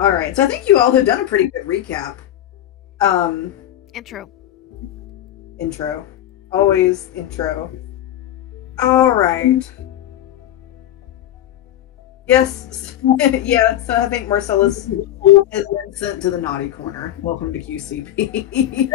All right, so I think you all have done a pretty good recap. Intro. Always intro. All right. Yes. Yeah, so I think Marcellus has been sent to the naughty corner. Welcome to QCP.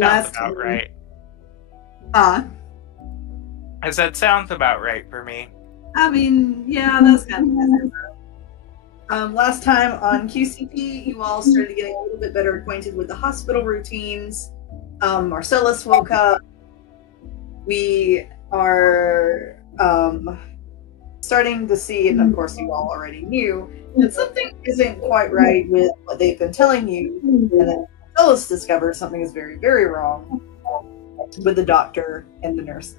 Sounds about right. I said sounds about right for me. I mean, yeah, that's kind of last time on QCP, you all started getting a little bit better acquainted with the hospital routines. Marcellus woke up. We are starting to see, and of course you all already knew, that something isn't quite right with what they've been telling you. And then Marcellus discovered something is very, very wrong with the doctor and the nurses.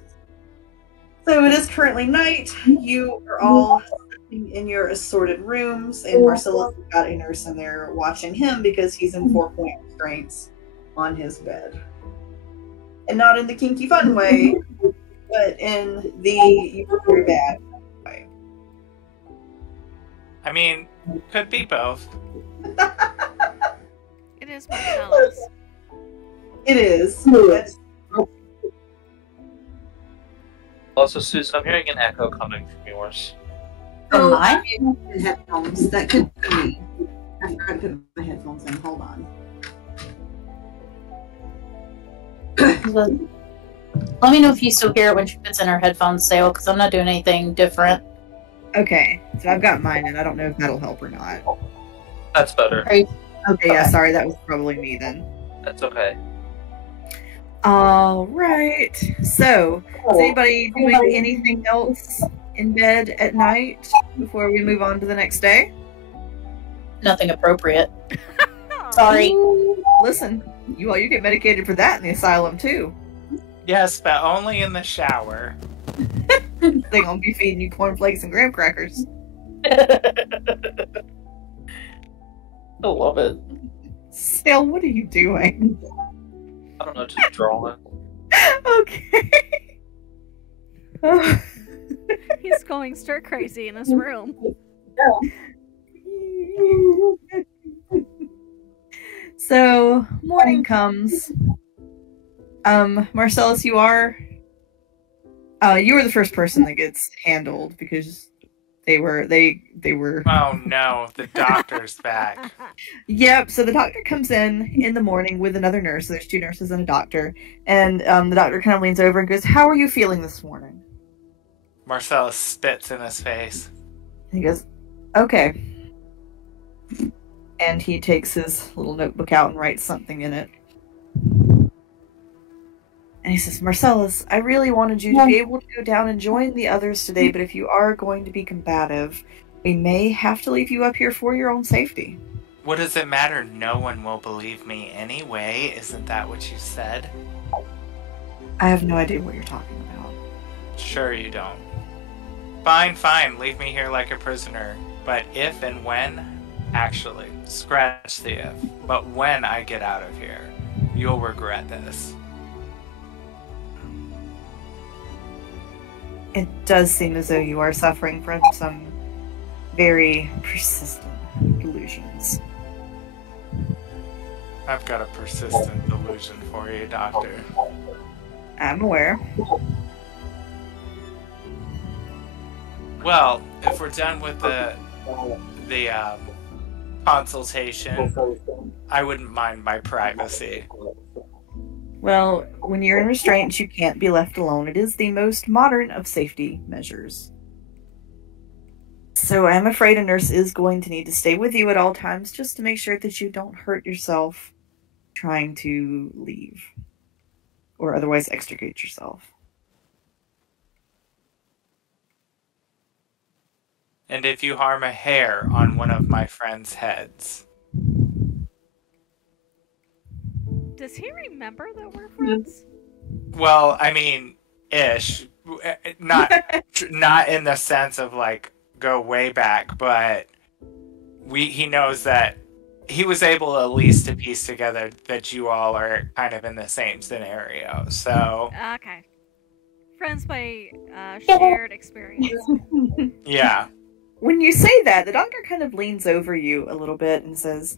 So it is currently night. You are all in your assorted rooms, and Marcellus has got a nurse in there watching him because he's in 4-point restraints on his bed. And not in the kinky fun way, but in the very bad way. I mean, could be both. It is Marcellus. It is. Also, Susan, I'm hearing an echo coming from yours. From my headphones. That could be me. I forgot to put my headphones in. Hold on. Let me know if you still hear it when she puts in her headphones, Sale, because I'm not doing anything different. Okay, so I've got mine, and I don't know if that'll help or not. That's better. Okay, yeah, sorry, that was probably me then. That's okay. All right. So, is anybody doing anything else in bed at night before we move on to the next day? Nothing appropriate. Sorry. Listen, you get medicated for that in the asylum too. Yes, but only in the shower. They gonna be feeding you cornflakes and graham crackers. I love it. Sale, what are you doing? I don't know, just drawing. Okay. He's going stir crazy in his room. So, morning comes. Marcellus, you were the first person that gets handled because they were. Oh no, the doctor's back. Yep. So the doctor comes in the morning with another nurse. So there's 2 nurses and a doctor, and the doctor kind of leans over and goes, "How are you feeling this morning?" Marcellus spits in his face. And he goes, "Okay." And he takes his little notebook out and writes something in it. And he says, Marcellus, I really wanted you to be able to go down and join the others today, but if you are going to be combative, we may have to leave you up here for your own safety. What does it matter? No one will believe me anyway. Isn't that what you said? I have no idea what you're talking about. Sure you don't. Fine, fine. Leave me here like a prisoner. But if and when... Actually, scratch the if. But when I get out of here, you'll regret this. It does seem as though you are suffering from some very persistent delusions. I've got a persistent delusion for you, Doctor. I'm aware. Well, if we're done with the consultation, I wouldn't mind my privacy. Well, when you're in restraints, you can't be left alone. It is the most modern of safety measures. So I'm afraid a nurse is going to need to stay with you at all times just to make sure that you don't hurt yourself trying to leave or otherwise extricate yourself. And if you harm a hair on one of my friends' heads. Does he remember that we're friends? Well, I mean, ish. Not in the sense of like go way back, but he knows that he was able at least to piece together that you all are kind of in the same scenario. So Okay. Friends by shared experience. yeah. When you say that, the doctor kind of leans over you a little bit and says,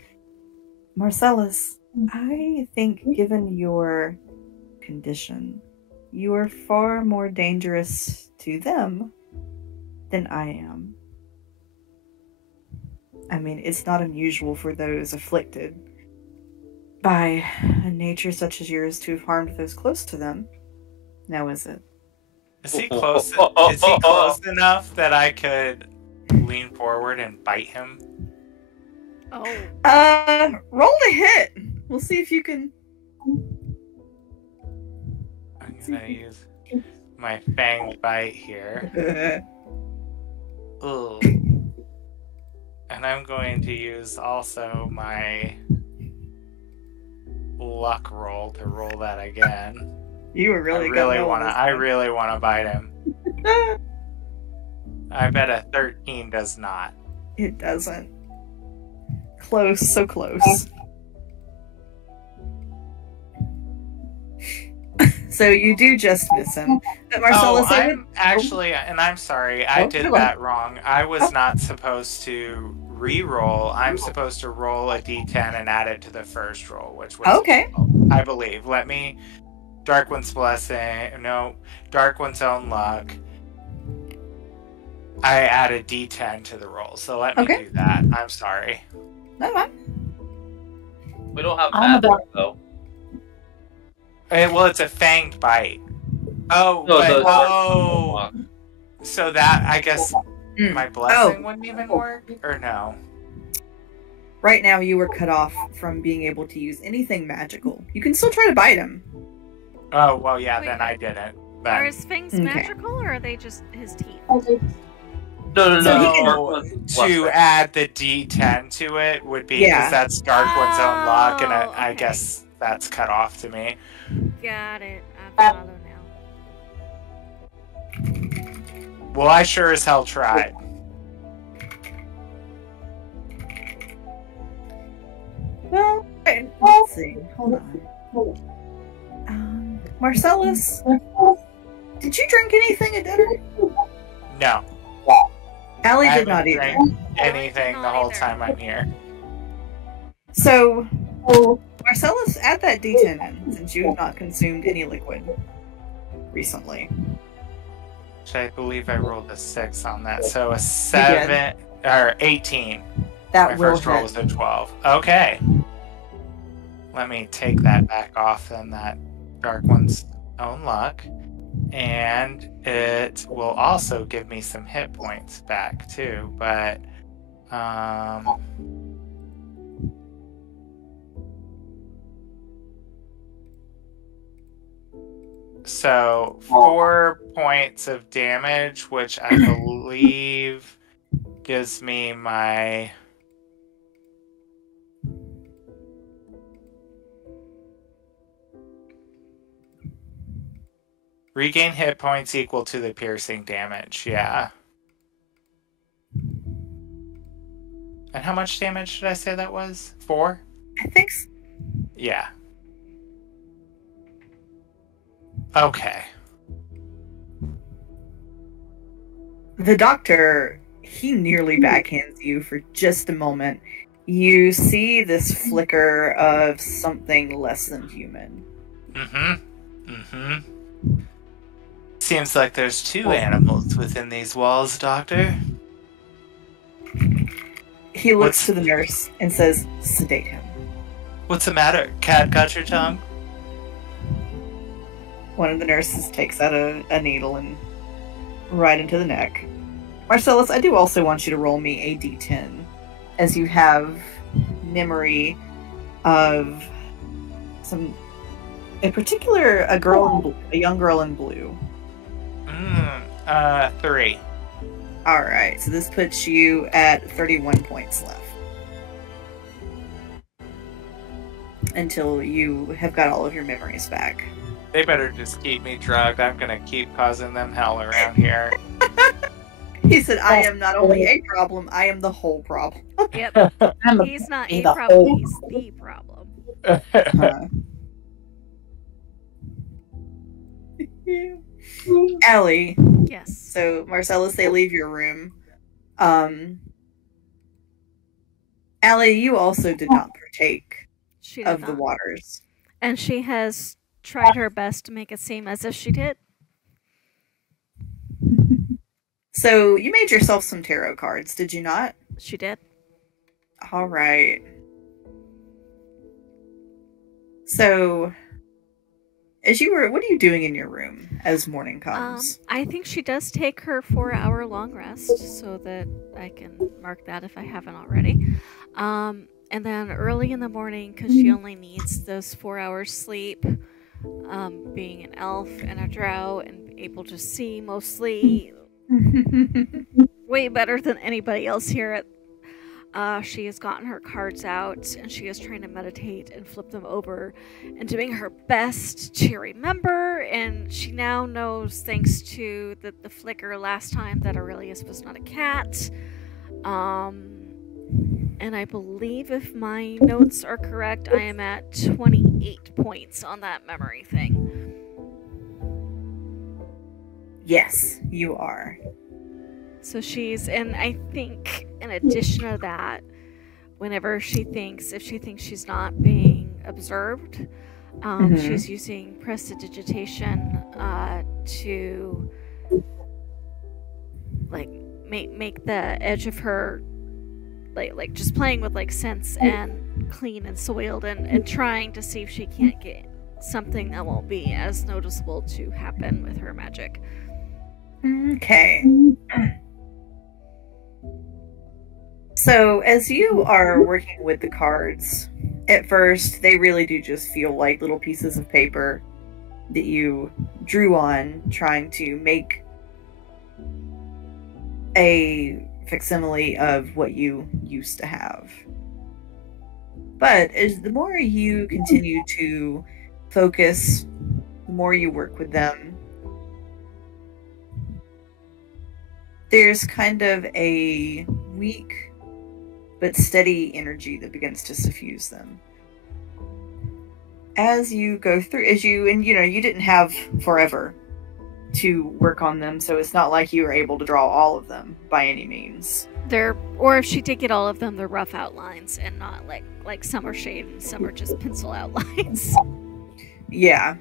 Marcellus, I think given your condition, you are far more dangerous to them than I am. I mean, it's not unusual for those afflicted by a nature such as yours to have harmed those close to them. Now is it? Is he close? Is he close enough that I could lean forward and bite him? Oh. Roll to hit. We'll see if you can. I'm gonna use my fanged bite here. Ooh. And I'm going to use also my luck roll to roll that again. You were really I really wanna bite him. I bet a 13 does not. It doesn't. Close, so close. So you do just miss him. But Marcellus, I'm actually, and I'm sorry, I did that wrong. I was not supposed to re-roll. I'm supposed to roll a d10 and add it to the first roll, which was okay. I believe. Let me. Dark One's Blessing. No, Dark One's Own Luck. I added d10 to the roll, so let me do that. I'm sorry. No. We don't have bad luck, though. Well, it's a fanged bite. Oh, No, but, so that, I guess, my blessing wouldn't even work? Or no? Right now, you were cut off from being able to use anything magical. You can still try to bite him. Oh, well, yeah, then I didn't. Then. Are his fangs magical, or are they just his teeth? No. To add the D10 to it would be, because that's Dark One's Own Luck, and I guess that's cut off to me. Got it. I follow now. Well, I sure as hell tried. Well, let's see. Hold on. Marcellus, did you drink anything at dinner? No. Alli did not either. Drink anything the whole time I'm here. So, Marcellus, add that D10 in, since you have not consumed any liquid recently. Which I believe I rolled a 6 on that, so a 7 or 18. That My first roll was a 12. Okay. Let me take that back off then, that Dark One's Own Luck. And it will also give me some hit points back too, but So 4 points of damage, which I believe gives me my... Regain hit points equal to the piercing damage, yeah. And how much damage did I say that was? 4? I think so. Yeah. Okay. The doctor, he nearly backhands you for just a moment. You see this flicker of something less than human. Seems like there's 2 animals within these walls, Doctor. He looks to the nurse and says, sedate him. What's the matter? Cat got your tongue? One of the nurses takes out a needle and right into the neck. Marcellus, I do also want you to roll me a d10, as you have memory of a young girl in blue. 3. Alright, so this puts you at 31 points left. Until you have got all of your memories back. They better just keep me drugged. I'm gonna keep causing them hell around here. He said, I am not only a problem, I am the whole problem. Yep. He's not a problem, he's the problem. Allie. Yes. So, Marcellus, they leave your room. Allie, you also did not partake of the waters. And she has tried her best to make it seem as if she did. So, you made yourself some tarot cards, did you not? She did. Alright. So, what are you doing in your room as morning comes? I think she does take her 4-hour long rest, so that I can mark that if I haven't already. And then early in the morning, because she only needs those 4 hours sleep, being an elf and a drow and able to see mostly way better than anybody else here at she has gotten her cards out and she is trying to meditate and flip them over and doing her best to remember, and she now knows, thanks to the flicker last time, that Aurelius was not a cat. And I believe, if my notes are correct, I am at 28 points on that memory thing. Yes, you are. So and I think in addition to that, whenever if she thinks she's not being observed, she's using prestidigitation to like make the edge of her like just playing with like scents and clean and soiled and trying to see if she can't get something that won't be as noticeable to happen with her magic. Okay. So, as you are working with the cards, at first, they really do just feel like little pieces of paper that you drew on, trying to make a facsimile of what you used to have. But as the more you continue to focus, the more you work with them, there's kind of a weak but steady energy that begins to suffuse them. As you go through, you didn't have forever to work on them, so it's not like you were able to draw all of them by any means. Or if she did get all of them, they're rough outlines and not like some are shade and some are just pencil outlines. Yeah.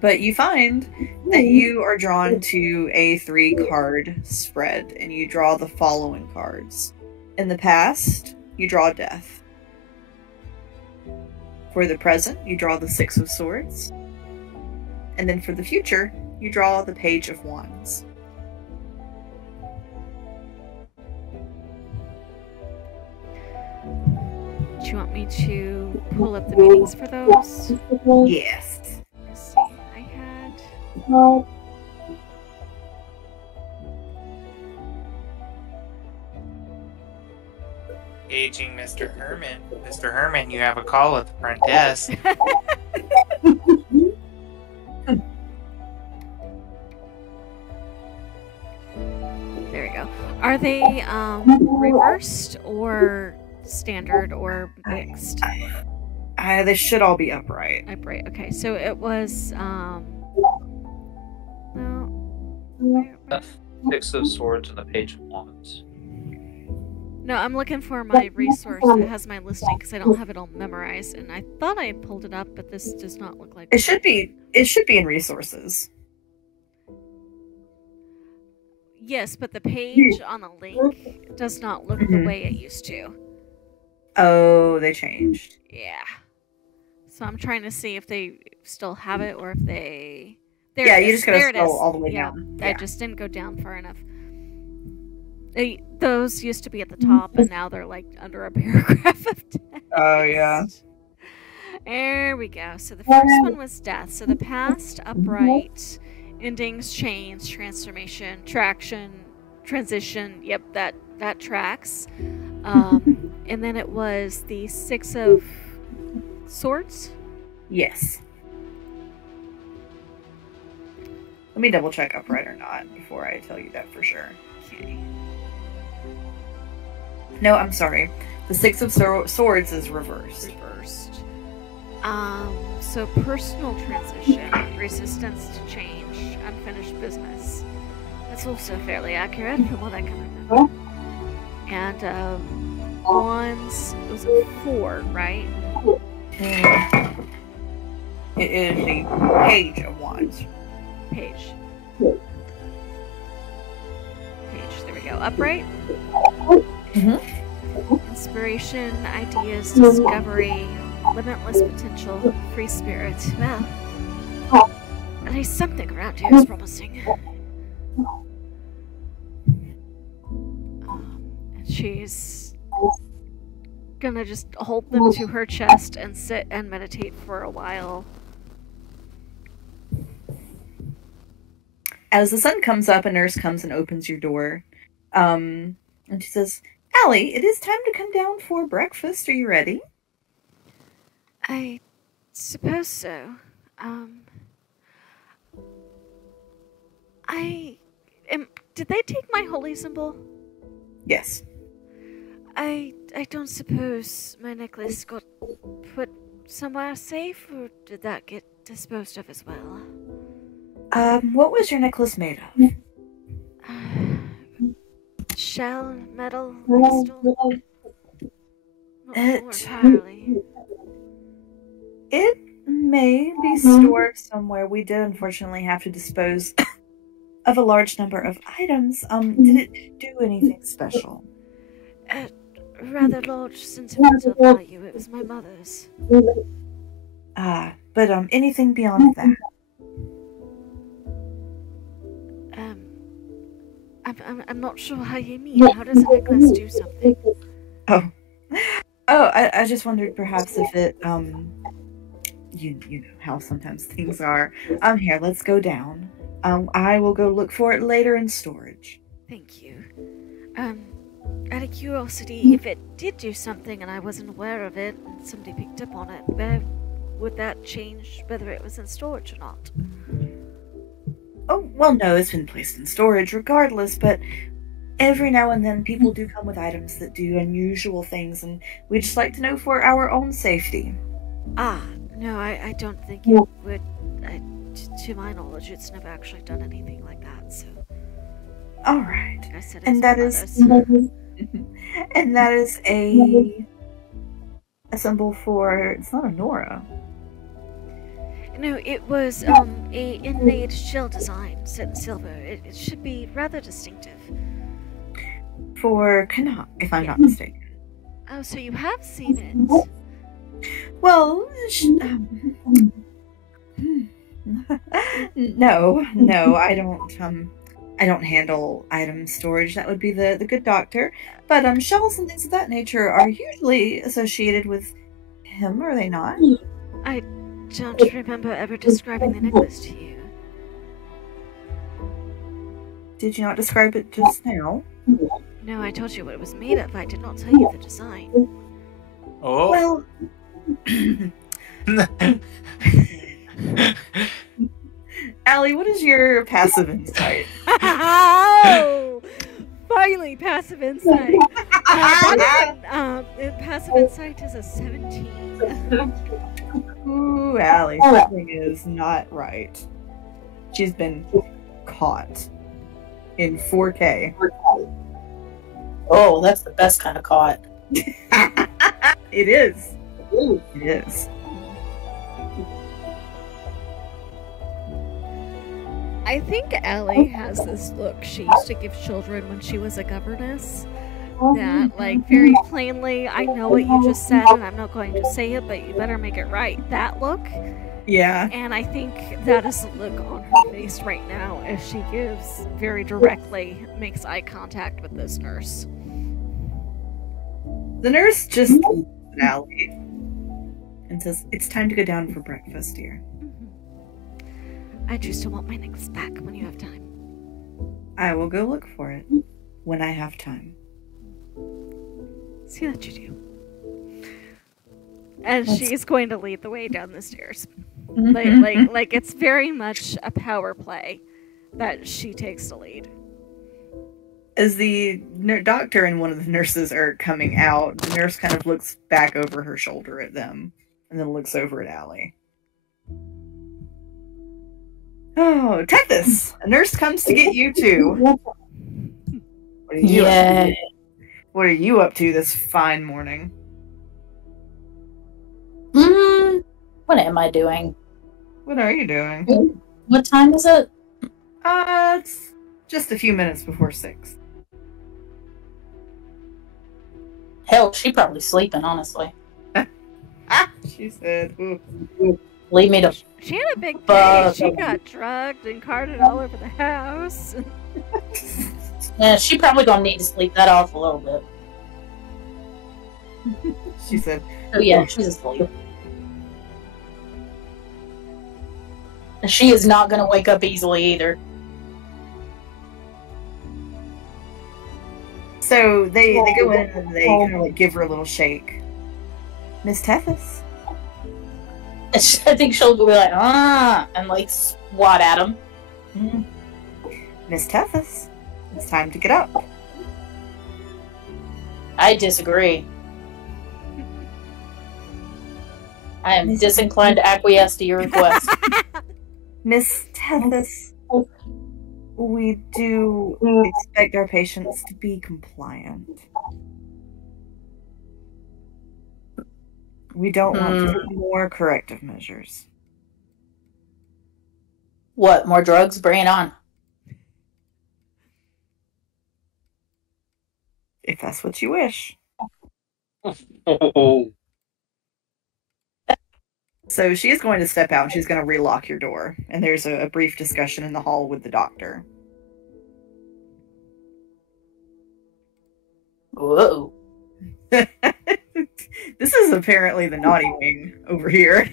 But you find that you are drawn to a 3-card spread, and you draw the following cards. In the past, you draw death. For the present, you draw the 6 of Swords. And then for the future, you draw the Page of Wands. Do you want me to pull up the meanings for those? Yes. Let's see. I Aging Mr. Herman. Mr. Herman, you have a call at the front desk. There we go. Are they reversed or standard or mixed? They should all be upright. Upright. Okay, so it was A Six of Swords and a Page of Wands. No, I'm looking for my resource that has my listing because I don't have it all memorized, and I thought I pulled it up, but this does not look like It should be in resources. Yes, but the page on the link does not look the way it used to. Oh, they changed. Yeah. So I'm trying to see if they still have it or if they. There Yeah, it you is. just gotta There it scroll is. all the way Yeah, down. I Yeah. just didn't go down far enough. Those used to be at the top, and now they're like under a paragraph of text. Oh, yeah. There we go. So the first one was death. So the past, upright, endings, change, transformation, traction, transition. Yep, that tracks. And then it was the Six of Swords. Yes. Let me double check upright or not before I tell you that for sure. Okay. No, I'm sorry. The Six of Swords is reversed. Reversed. So personal transition, resistance to change, unfinished business. That's also fairly accurate from what I can remember. And wands, it was a 4, right? It is the Page of Wands. Page. There we go. Upright. Inspiration, ideas, discovery, limitless potential, free spirit. Well, at least something around here is promising. And she's gonna just hold them to her chest and sit and meditate for a while. As the sun comes up, a nurse comes and opens your door. And she says, Allie, it is time to come down for breakfast. Are you ready? I suppose so. Did they take my holy symbol? Yes. I don't suppose my necklace got put somewhere safe, or did that get disposed of as well? What was your necklace made of? Shell, metal, crystal? Not sure It- entirely. It may be stored somewhere. We did unfortunately have to dispose of a large number of items. Did it do anything special? Rather large sentimental value. It was my mother's. But anything beyond that? I'm not sure how you mean. How does a necklace do something? Oh, I just wondered perhaps if it, you know how sometimes things are. Here, let's go down. I will go look for it later in storage. Thank you. Out of curiosity, if it did do something and I wasn't aware of it and somebody picked up on it, would that change whether it was in storage or not? Oh, well, no, it's been placed in storage regardless, but every now and then people do come with items that do unusual things, and we'd just like to know for our own safety. No, I don't think it would. To my knowledge, it's never actually done anything like that, so... Alright. Like I said, And that is... and that is a symbol for... It's not a Nora. No, it was a inlaid shell design set in silver. It should be rather distinctive. For Kana, if I'm not mistaken. Oh, so you have seen it? Well, no, I don't handle item storage. That would be the good doctor. But shells and things of that nature are usually associated with him, are they not? I don't remember ever describing the necklace to you. Did you not describe it just now? No, I told you what it was made of. I did not tell you the design. Oh. Well, Allie, what is your passive insight? Oh! Finally, passive insight. Passive insight is a 17. Ooh, Allie, something is not right. She's been caught in 4K. Oh, that's the best kind of caught. It is. It is. I think Allie has this look she used to give children when she was a governess. That, like, very plainly, I know what you just said and I'm not going to say it, but you better make it right. That look. Yeah. And I think that is the look on her face right now as she gives very directly, makes eye contact with this nurse. The nurse just looks at Allie and says, "It's time to go down for breakfast, dear." I choose to want my necklace back when you have time. I will go look for it when I have time. See that you do. And she's going to lead the way down the stairs. Like it's very much a power play that she takes the lead. As the doctor and one of the nurses are coming out, the nurse kind of looks back over her shoulder at them and then looks over at Allie. Oh, Tethys! A nurse comes to get you too. What are you up to this fine morning? What am I doing? What are you doing? What time is it? It's just a few minutes before 6. Hell, she probably sleeping, honestly. She said, "Ooh." Leave me to... She had a big day. She got drugged and carted all over the house. Yeah, she probably gonna need to sleep that off a little bit. She said, Oh yeah, she's asleep. And she is not gonna wake up easily either. So they go in and they kind of like give her a little shake. Miss Tethys? I think she'll be like, and like swat at him. Miss Tethys, it's time to get up. I disagree. I am disinclined to acquiesce to your request. Miss Tethys, we do expect our patients to be compliant. We don't want more corrective measures. What, more drugs? Bring it on. If that's what you wish. So she is going to step out and she's going to relock your door. And there's a brief discussion in the hall with the doctor. Whoa. This is apparently the naughty wing over here.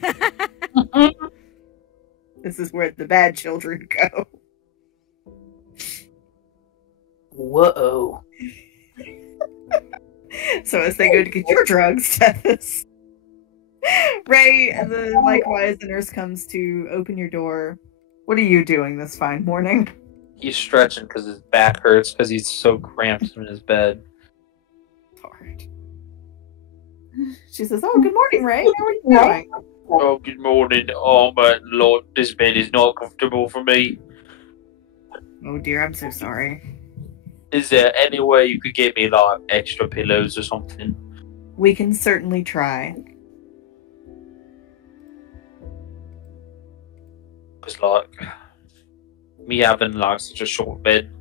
This is where the bad children go. Whoa. So as they go to get your drugs, Tethys, Ray, likewise, the nurse comes to open your door. What are you doing this fine morning? He's stretching because his back hurts because he's so cramped in his bed. Hard. She says, "Oh, good morning, Ray. How are you doing?" Oh, good morning. Oh, my lord, this bed is not comfortable for me. Oh dear, I'm so sorry. Is there any way you could get me, like, extra pillows or something? We can certainly try. Because, like, me having, like, such a short bed,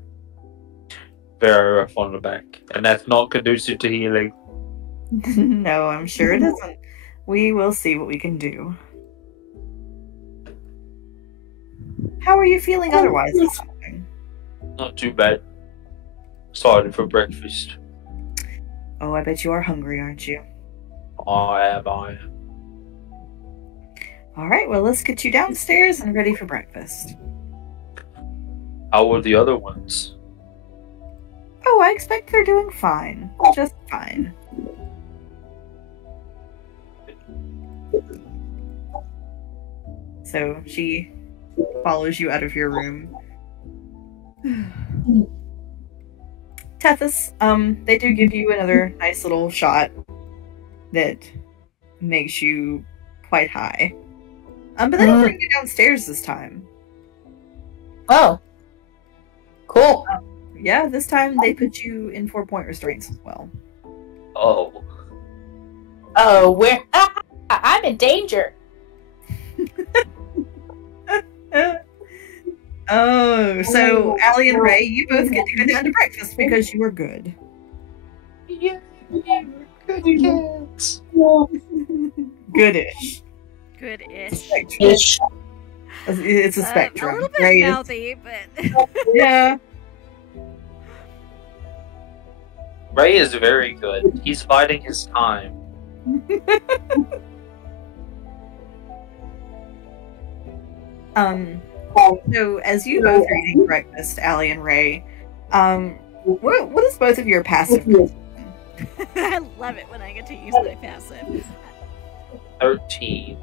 very rough on the back. And that's not conducive to healing. No, I'm sure it isn't. We will see what we can do. How are you feeling otherwise this morning? Not too bad. Started for breakfast. Oh, I bet you are hungry, aren't you? I am. Alright, well, let's get you downstairs and ready for breakfast. How were the other ones? Oh, I expect they're doing fine. Just fine. So she follows you out of your room. Tethys, they do give you another nice little shot that makes you quite high. But they don't bring you downstairs this time. Oh. Cool. Yeah, this time they put you in 4-point restraints as well. Oh. Oh, where? Ah, I'm in danger. Oh, so Alli and Ray, you both get to go down to breakfast because you were good. Yeah, good kids. Goodish. Good-ish. Ish. It's a spectrum. A little bit Ray is- mouthy, but Yeah. Ray is very good. He's biding his time. So as you both are eating breakfast, Alli and Ray, what is both of your passive? I love it when I get to use my passive. 13.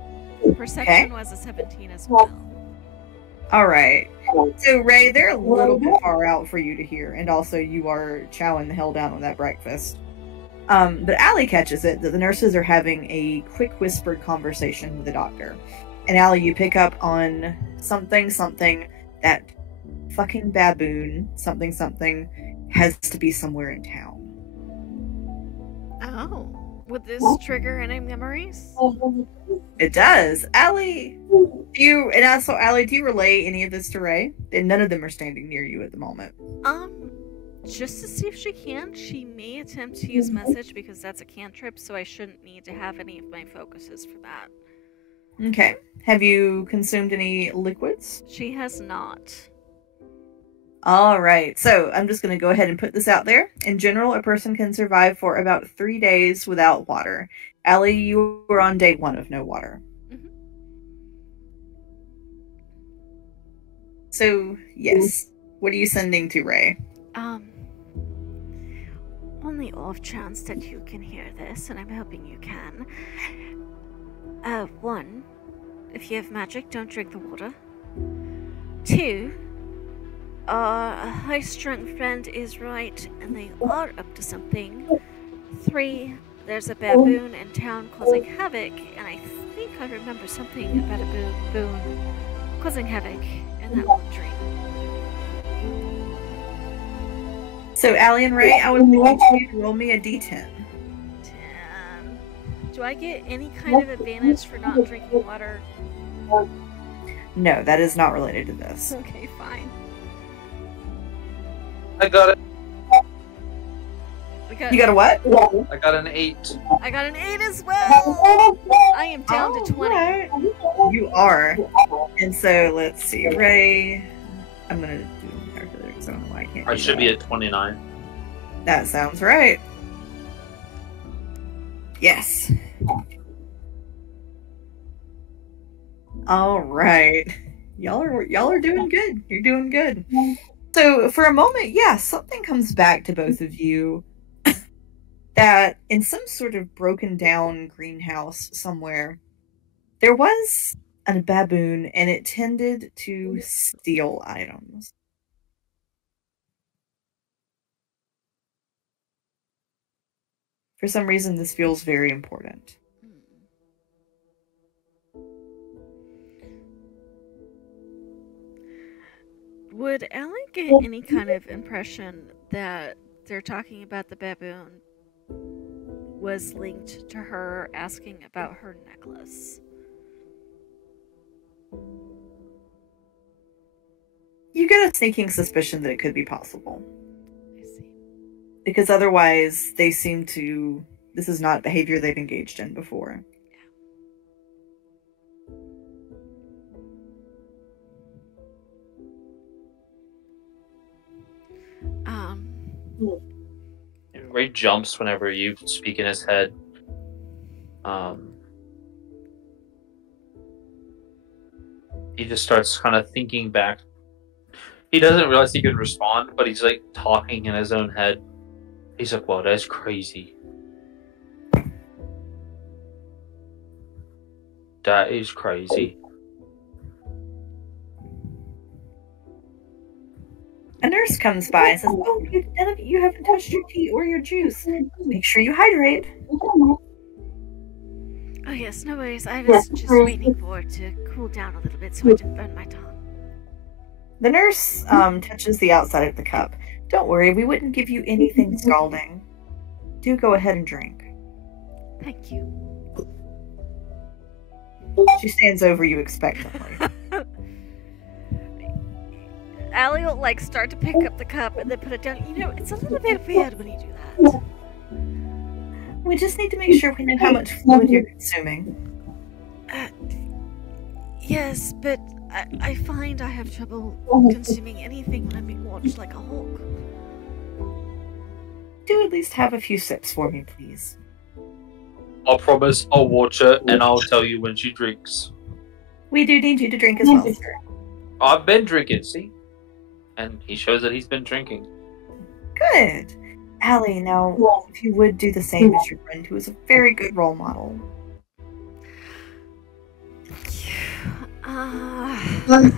Perception was a 17 as well. All right. So Ray, they're a little bit far out for you to hear, and also you are chowing the hell down on that breakfast. But Alli catches it that the nurses are having a quick whispered conversation with the doctor. And Alli, you pick up on something, that fucking baboon, something, has to be somewhere in town. Oh. Would this trigger any memories? It does. Alli, do you relay any of this to Ray? And none of them are standing near you at the moment. Just to see if she can. She may attempt to use message because that's a cantrip, so I shouldn't need to have any of my focuses for that. Okay. Have you consumed any liquids? She has not. All right. So I'm just going to go ahead and put this out there. In general, a person can survive for about 3 days without water. Alli, you were on day 1 of no water. Mm-hmm. So, yes. What are you sending to Ray? On the off chance that you can hear this, and I'm hoping you can. 1, if you have magic, don't drink the water. 2, a high-strung friend is right, and they are up to something. 3, there's a baboon in town causing havoc, and I think I remember something about a baboon causing havoc in that one dream. So, Alli and Ray, I would like you to roll me a d10. 10. Do I get any kind of advantage for not drinking water? No, that is not related to this. Okay, fine. I got it. You got a what? I got an 8. I got an 8 as well! I am down to 20. Right. You are. And so, let's see. Ray, I'm going to do the calculator because I don't know why I can't. I should be at 29. That sounds right. Yes. All right. Y'all are doing good. You're doing good. So for a moment, yeah, something comes back to both of you that in some sort of broken down greenhouse somewhere, there was a baboon and it tended to steal items. For some reason, this feels very important. Would Alli get any kind of impression that they're talking about the baboon was linked to her asking about her necklace? You get a sneaking suspicion that it could be possible. I see. Because otherwise, they seem to... This is not behavior they've engaged in before. And Ray jumps whenever you speak in his head. He just starts kind of thinking back He doesn't realize he can respond, but he's like talking in his own head. He's like, "Well, that's crazy. That is crazy." A nurse comes by and says, "Oh, you haven't touched your tea or your juice. Make sure you hydrate." Oh yes, no worries. I was just waiting for it to cool down a little bit so I didn't burn my tongue. The nurse touches the outside of the cup. "Don't worry, we wouldn't give you anything scalding. Do go ahead and drink." Thank you. She stands over you expectantly. Allie will like start to pick up the cup and then put it down. You know, it's a little bit weird when you do that. We just need to make sure we know how much fluid you're consuming. Yes, but I find I have trouble consuming anything when I'm being watched like a hawk. Do at least have a few sips for me, please. I promise I'll watch her and I'll tell you when she drinks. We do need you to drink as well, sir. I've been drinking, see? And he shows that he's been drinking. Good. Allie, now, if you would do the same as your friend, who is a very good role model. I'm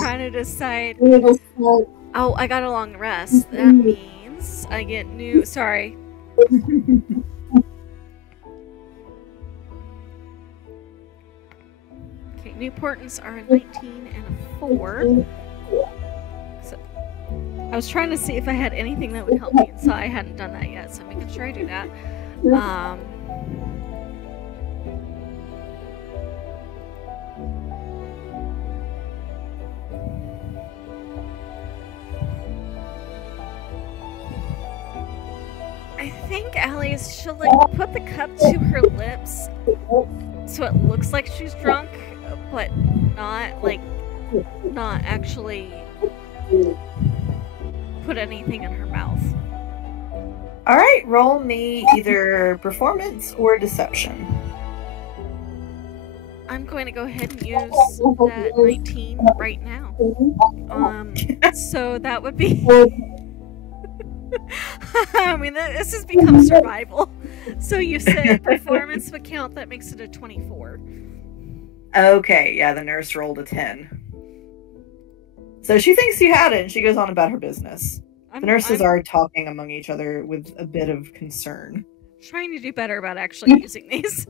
trying to decide. Oh, I got a long rest. That means I get new. Sorry. Okay, new portents are a 19 and a 4. So, I was trying to see if I had anything that would help me, and so I hadn't done that yet, so I'm making sure I do that. I think she'll like put the cup to her lips so it looks like she's drunk, but not actually put anything in her mouth. Alright, roll me either performance or deception. I'm going to go ahead and use that 19 right now. So that would be... I mean, this has become survival. So you said performance would count, that makes it a 24. Okay, yeah, the nurse rolled a 10. So she thinks you had it, and she goes on about her business. The nurses are talking among each other with a bit of concern. Trying to do better about actually using these.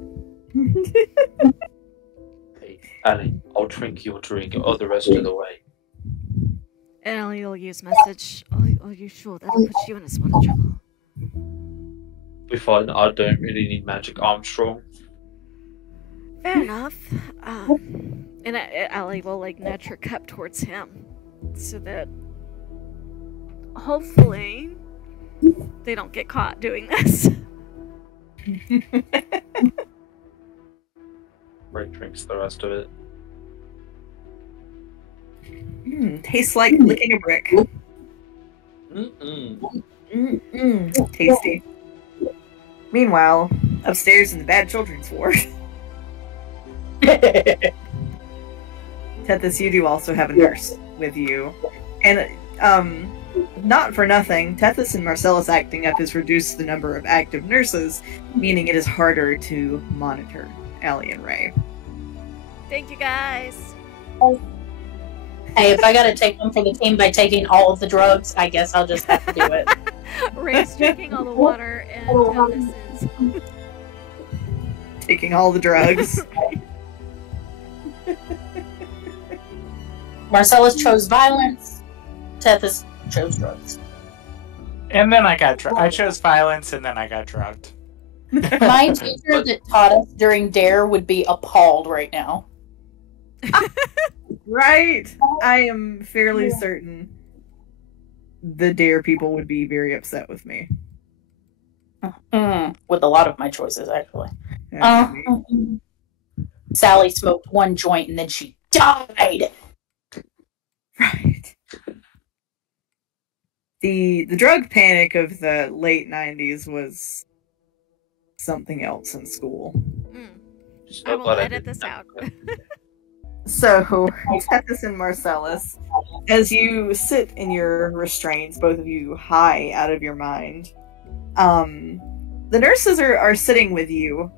Hey, Allie, I'll drink your drink all the rest of the way. And Allie will use message. Are you sure that'll put you in a spot of trouble? We find I don't really need magic. I'm strong. Fair enough. And Allie will like nudge her cup towards him, so that hopefully they don't get caught doing this. Ray drinks the rest of it. Tastes like licking a brick. Tasty. Meanwhile, upstairs in the bad children's ward. Tethys, you do also have a nurse with you. And, not for nothing, Tethys and Marcellus acting up has reduced the number of active nurses, meaning it is harder to monitor Alli and Ray. Thank you, guys. Hey, if I gotta take one for the team by taking all of the drugs, I guess I'll just have to do it. Ray's drinking all the water, and Tethys is taking all the drugs. Marcellus chose violence. Tethys chose drugs. And then I got I chose violence, and then I got drugged. My teacher that taught us during DARE would be appalled right now. Right? I am fairly certain the DARE people would be very upset with me. With a lot of my choices, actually. Yeah, Sally smoked one joint and then she died. right. The drug panic of the late 90s was something else in school. I will edit this out. So, Tethys and Marcellus, as you sit in your restraints, both of you high out of your mind, the nurses are sitting with you.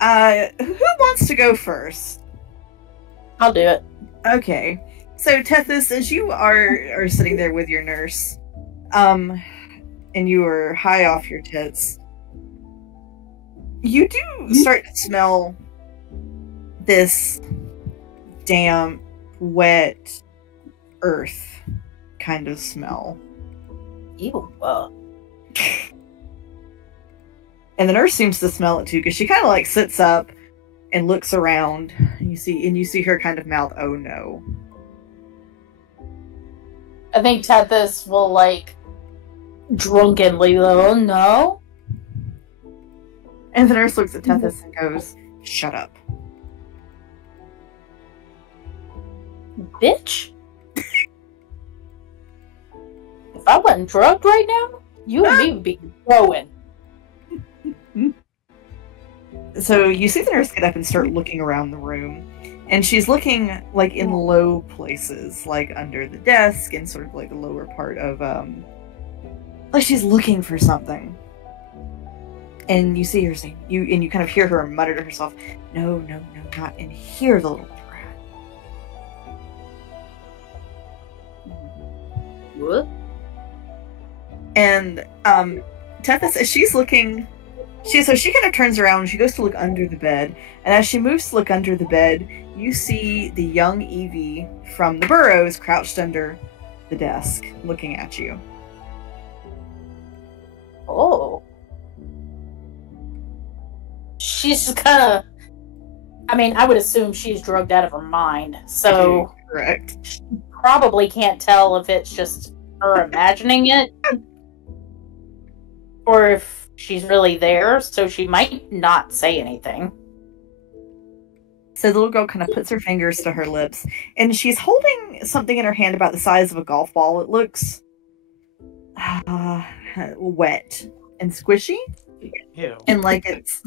Who wants to go first? I'll do it. Okay. So, Tethys, as you are sitting there with your nurse, and you are high off your tits, you do start to smell this damp, wet earth kind of smell. Ew. And the nurse seems to smell it too, because she kind of like sits up and looks around. And you see her kind of mouth, "Oh no." I think Tethys will like drunkenly go, "Oh no." And the nurse looks at Tethys and goes, "Shut up." Bitch. If I wasn't drugged right now, you and me would be going. So you see the nurse get up and start looking around the room. And she's looking like in low places, like under the desk and sort of like the lower part of like she's looking for something. And you see her saying, you kind of hear her mutter to herself, "No, no, no, not in here, the little brat." What? And Tethys, as she's looking, she kind of turns around and she goes to look under the bed. And as she moves to look under the bed, you see the young Evie from the Burrows crouched under the desk, looking at you. Oh. She's just kind of. I mean, I would assume she's drugged out of her mind, so Correct. she probably can't tell if it's just her imagining it, or if she's really there, so she might not say anything. So the little girl kind of puts her fingers to her lips, and she's holding something in her hand about the size of a golf ball. It looks wet and squishy. Ew. And like it's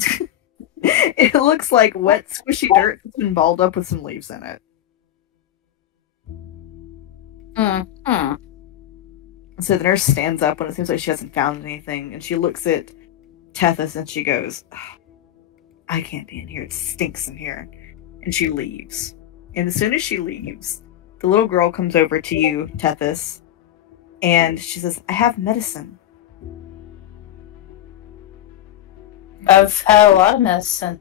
it looks like wet squishy dirt that's been balled up with some leaves in it. Mm-hmm. So the nurse stands up when it seems like she hasn't found anything, and she looks at Tethys and she goes, "I can't be in here, it stinks in here." And she leaves. And as soon as she leaves, the little girl comes over to you, Tethys, and she says, "I have medicine." I've had a lot of medicine.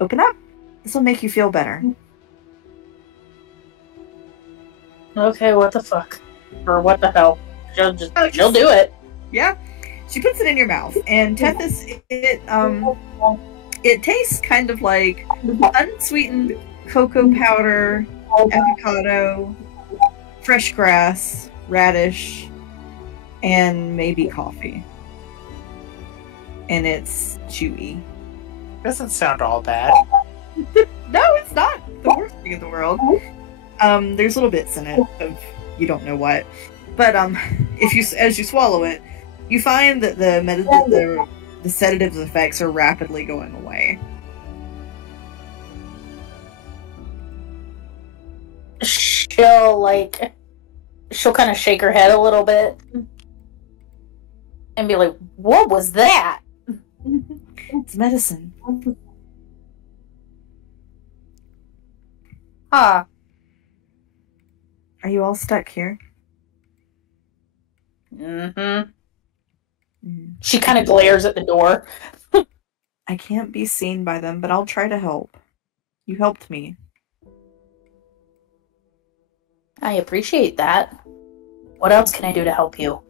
Open up. This will make you feel better. Okay, what the fuck? Or what the hell? She'll do it. Yeah. She puts it in your mouth, and Tethys, it tastes kind of like unsweetened cocoa powder, avocado, fresh grass, radish, and maybe coffee. And it's chewy. Doesn't sound all bad. No, it's not the worst thing in the world. There's little bits in it of you don't know what, but as you swallow it, you find that the sedative's effects are rapidly going away. She'll kind of shake her head a little bit and be like, "What was that?" It's medicine. Huh. Are you all stuck here? Mm-hmm. She kind of glares at the door. I can't be seen by them, but I'll try to help. You helped me. I appreciate that. What else can I do to help you?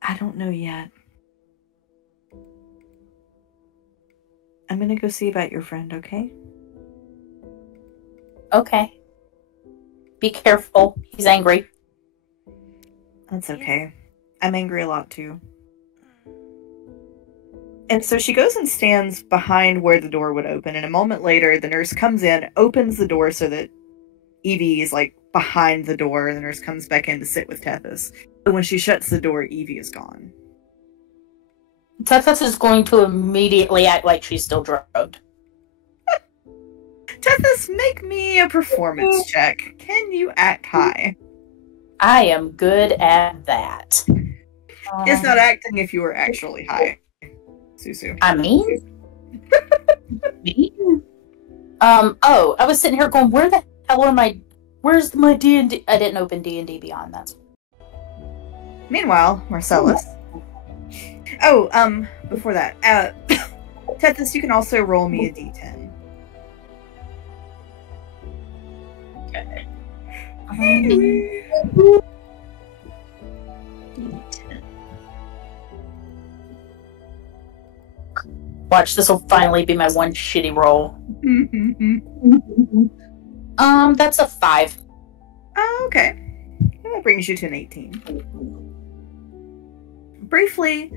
I don't know yet. I'm gonna go see about your friend, okay? Okay. Be careful. He's angry. That's okay. I'm angry a lot too. And so she goes and stands behind where the door would open, and a moment later the nurse comes in, opens the door so that Evie is like behind the door, and the nurse comes back in to sit with Tethys. But when she shuts the door, Evie is gone. Tethys is going to immediately act like she's still drugged. Tethys, make me a performance check. Can you act high? I am good at that. It's not acting if you were actually high, Susu. I mean, oh, I was sitting here going, where the hell am I? Where's my D&D? I didn't open D&D Beyond. That's. Meanwhile, Marcellus. Oh, before that, Tethys, you can also roll me a d10. Okay. Watch, this will finally be my one shitty roll. That's a 5. Oh, okay. That brings you to an 18. Briefly,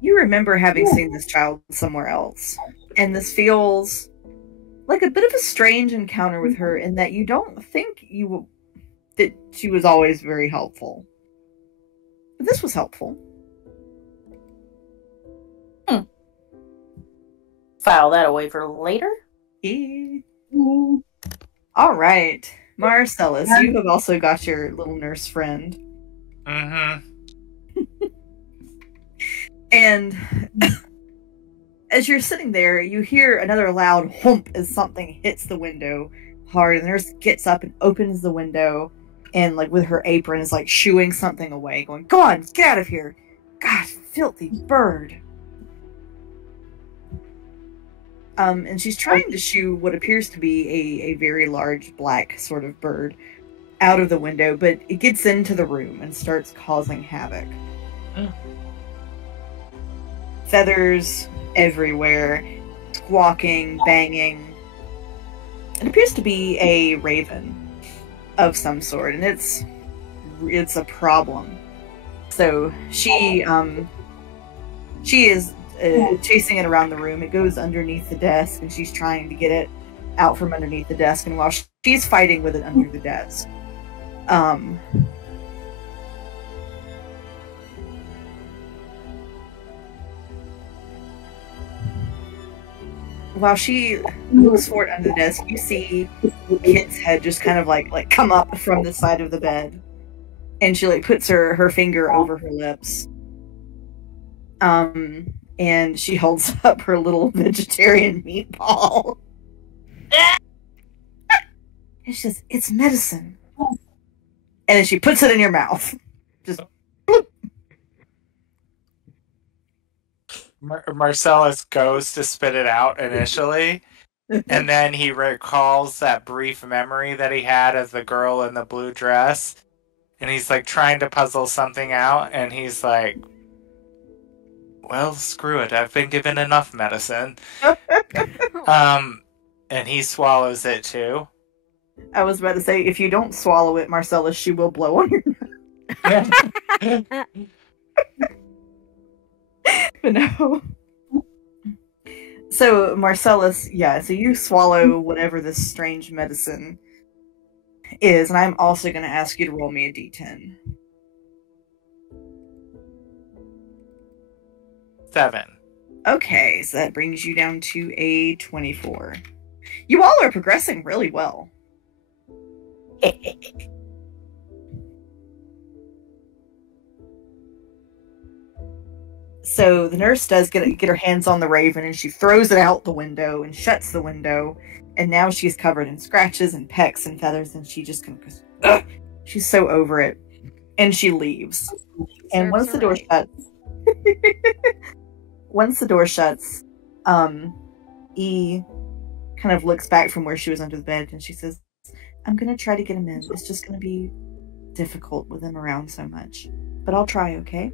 you remember having seen this child somewhere else, and this feels like a bit of a strange encounter with her in that you don't think that she was always very helpful. But this was helpful. File that away for later. All right, Marcellus, you have also got your little nurse friend. Mm-hmm. And as you're sitting there, you hear another loud whomp as something hits the window hard, and the nurse gets up and opens the window, and like with her apron is like shooing something away, going, "Go on, get out of here! God, filthy bird!" And she's trying to shoo what appears to be a very large black sort of bird out of the window, but it gets into the room and starts causing havoc. Feathers everywhere, squawking, banging. It appears to be a raven of some sort, and it's a problem. So she is chasing it around the room. It goes underneath the desk, and she's trying to get it out from underneath the desk. And while she's fighting with it under the desk, while she looks for it under the desk, you see Kit's head just kind of like come up from the side of the bed, and she like puts her finger over her lips. And she holds up her little vegetarian meatball. And she says, "It's medicine." And then she puts it in your mouth. Just bloop. Marcellus goes to spit it out initially, and then he recalls that brief memory that he had of the girl in the blue dress, and he's like trying to puzzle something out, and he's like, "Well, screw it. I've been given enough medicine." And he swallows it too. I was about to say, if you don't swallow it, Marcellus, she will blow on your nose. But no. So, Marcellus, so you swallow whatever this strange medicine is, and I'm also going to ask you to roll me a d10. 7. Okay, so that brings you down to a 24. You all are progressing really well. So the nurse does get her hands on the raven, and she throws it out the window and shuts the window, and now she's covered in scratches and pecks and feathers, and she just kind of goes, ugh! She's so over it, and she leaves. And once the door shuts, E kind of looks back from where she was under the bed, and she says, "I'm gonna try to get him in. It's just gonna be difficult with him around so much, but I'll try, okay?"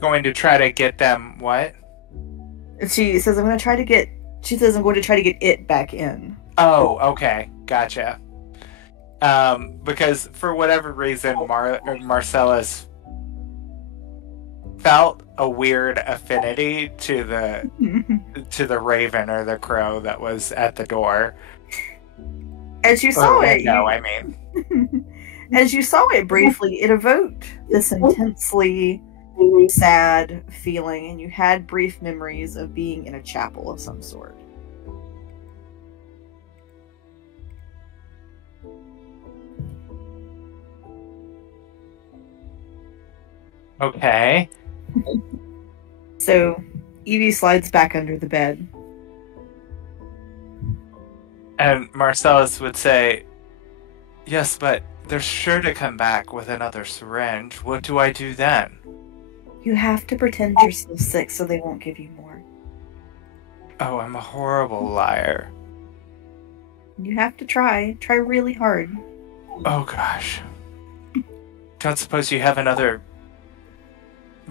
Going to try to get them what? She says, I'm going to try to get it back in. Oh, okay. Gotcha. Because for whatever reason, Marcellus felt a weird affinity to the raven or the crow that was at the door. As you saw it, as you saw it briefly, it evoked this intensely sad feeling, and you had brief memories of being in a chapel of some sort. Okay. So Evie slides back under the bed. And Marcellus would say, yes, but they're sure to come back with another syringe. What do I do then? You have to pretend you're still sick so they won't give you more. Oh, I'm a horrible liar. You have to try. Try really hard. Oh, gosh. Don't suppose you have another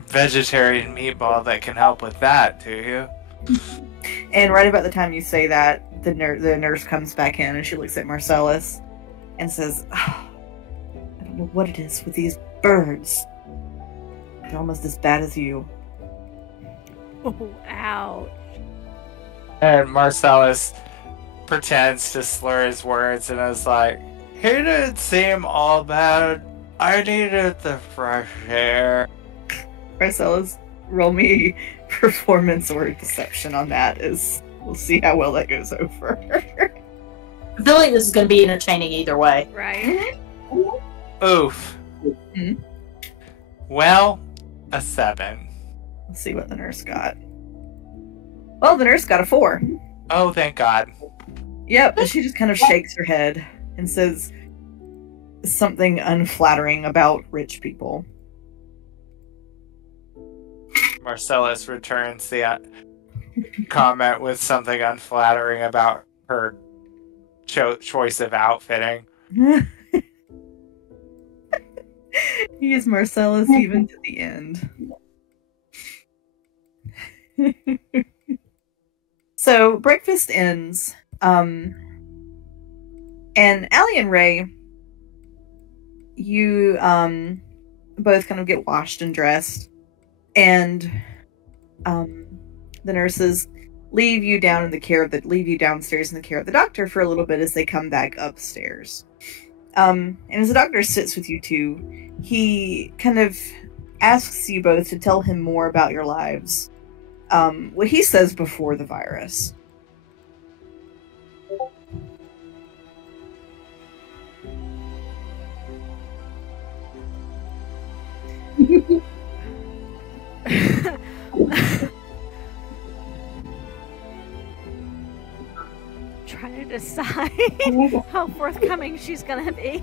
vegetarian meatball that can help with that, do you? And right about the time you say that, the nurse comes back in and she looks at Marcellus and says, oh, I don't know what it is with these birds. They're almost as bad as you. Oh, ouch. And Marcellus pretends to slur his words and is like, he didn't seem all bad. I needed the fresh air. Marcellus, roll me performance or deception on that. We'll see how well that goes over. I feel like this is going to be entertaining either way. Right? Oof. Hmm? Well, a 7. Let's see what the nurse got. Well, the nurse got a 4. Oh, thank God. Yep, and she just kind of shakes her head and says something unflattering about rich people. Marcellus returns the comment with something unflattering about her choice of outfitting. He is Marcellus even to the end. So breakfast ends, and Alli and Ray, you both kind of get washed and dressed, and the nurses leave you downstairs in the care of the doctor for a little bit as they come back upstairs. And as the doctor sits with you two, he kind of asks you both to tell him more about your lives. What he says before the virus. Trying to decide how forthcoming she's gonna be.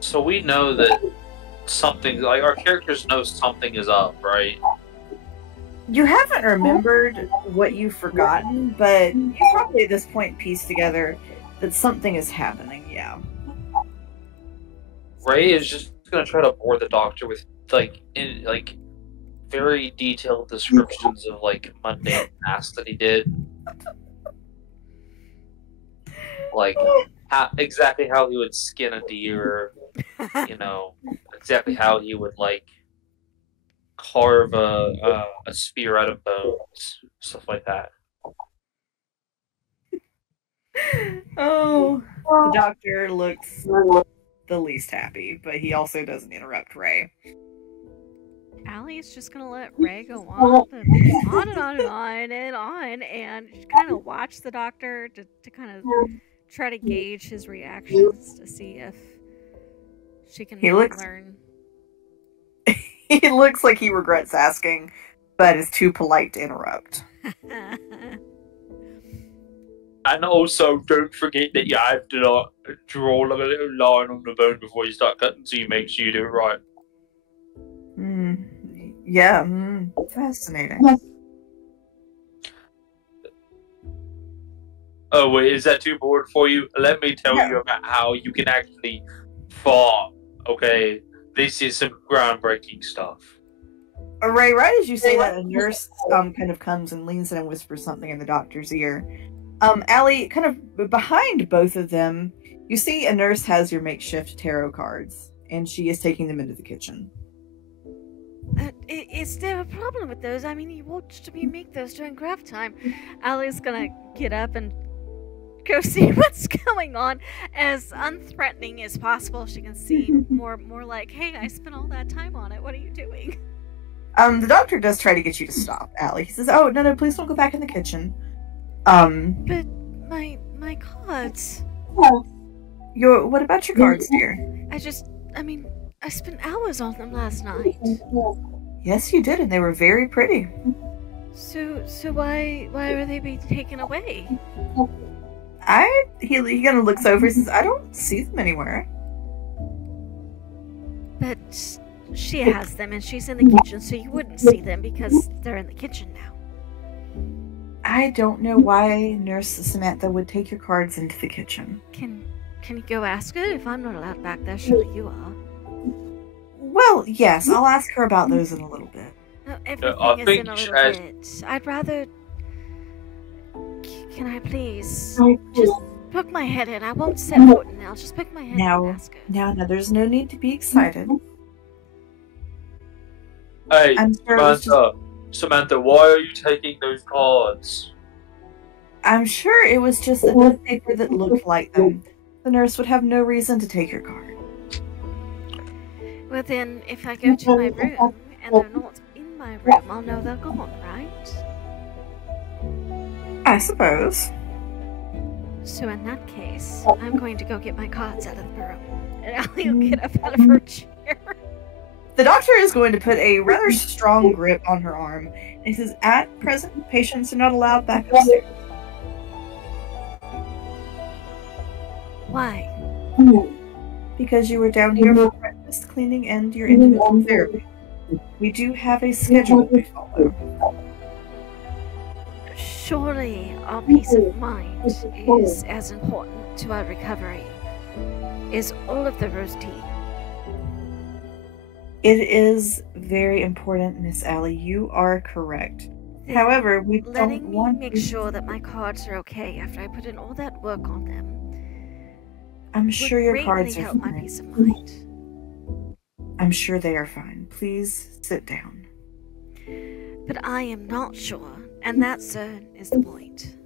So we know that something, like, our characters know something is up, right? You haven't remembered what you've forgotten, but you probably at this point piece together that something is happening, yeah. Ray is just gonna try to bore the doctor with very detailed descriptions of mundane tasks that he did, exactly how he would skin a deer, exactly how he would carve a spear out of bones, stuff like that. Oh, the doctor looks the least happy, but he also doesn't interrupt Ray. Allie's just gonna let Ray go on and on and on and on and on, and kind of watch the doctor to kind of try to gauge his reactions to see if she can learn. He looks like he regrets asking, but is too polite to interrupt. And also, don't forget that you have to draw a little line on the bone before you start cutting, so you make sure you do it right. Yeah, fascinating. Oh wait, is that too bored for you? Let me tell you about how you can actually farm. Okay, this is some groundbreaking stuff. Ray, right as you say that, a nurse kind of comes and leans in and whispers something in the doctor's ear. Alli, kind of behind both of them, you see a nurse has your makeshift tarot cards, and she is taking them into the kitchen. Is there a problem with those? I mean, you watched me make those during craft time. Allie's gonna get up and go see what's going on. As unthreatening as possible, she can see more like, hey, I spent all that time on it. What are you doing? The doctor does try to get you to stop, Allie. He says, "Oh, no, please don't go back in the kitchen." But my cards. What about your cards, dear? I spent hours on them last night. Yes, you did, and they were very pretty. So why are they being taken away? He kind of looks over and says, "I don't see them anywhere." But she has them, and she's in the kitchen, so you wouldn't see them because they're in the kitchen now. I don't know why Nurse Samantha would take your cards into the kitchen. Can you go ask her? If I'm not allowed back there, surely you are. Well, yes, I'll ask her about those in a little bit. Everything is in a little bit. I'd rather... Can I please just poke my head in? I won't set foot in. I'll just poke my head in and ask her. Now, there's no need to be excited. Hey, I'm sure Samantha, why are you taking those cards? I'm sure it was just a newspaper that looked like them. The nurse would have no reason to take your card. Well then, if I go to my room and they're not in my room, I'll know they're gone, right? I suppose. So in that case, I'm going to go get my cards out of the room. And Allie will get up out of her chair. The doctor is going to put a rather strong grip on her arm. And he says, "At present, patients are not allowed back upstairs." Why? Because you were down here for breakfast, cleaning, and your individual therapy. We do have a schedule we follow. Surely our peace of mind is as important to our recovery as all of the rose tea. It is very important, Miss Allie. You are correct. However, we don't want make sure that my cards are okay after I put in all that work on them. I'm sure your cards are help my fine. peace of mind. I'm sure they are fine. Please sit down. But I am not sure, and that, sir, is the point.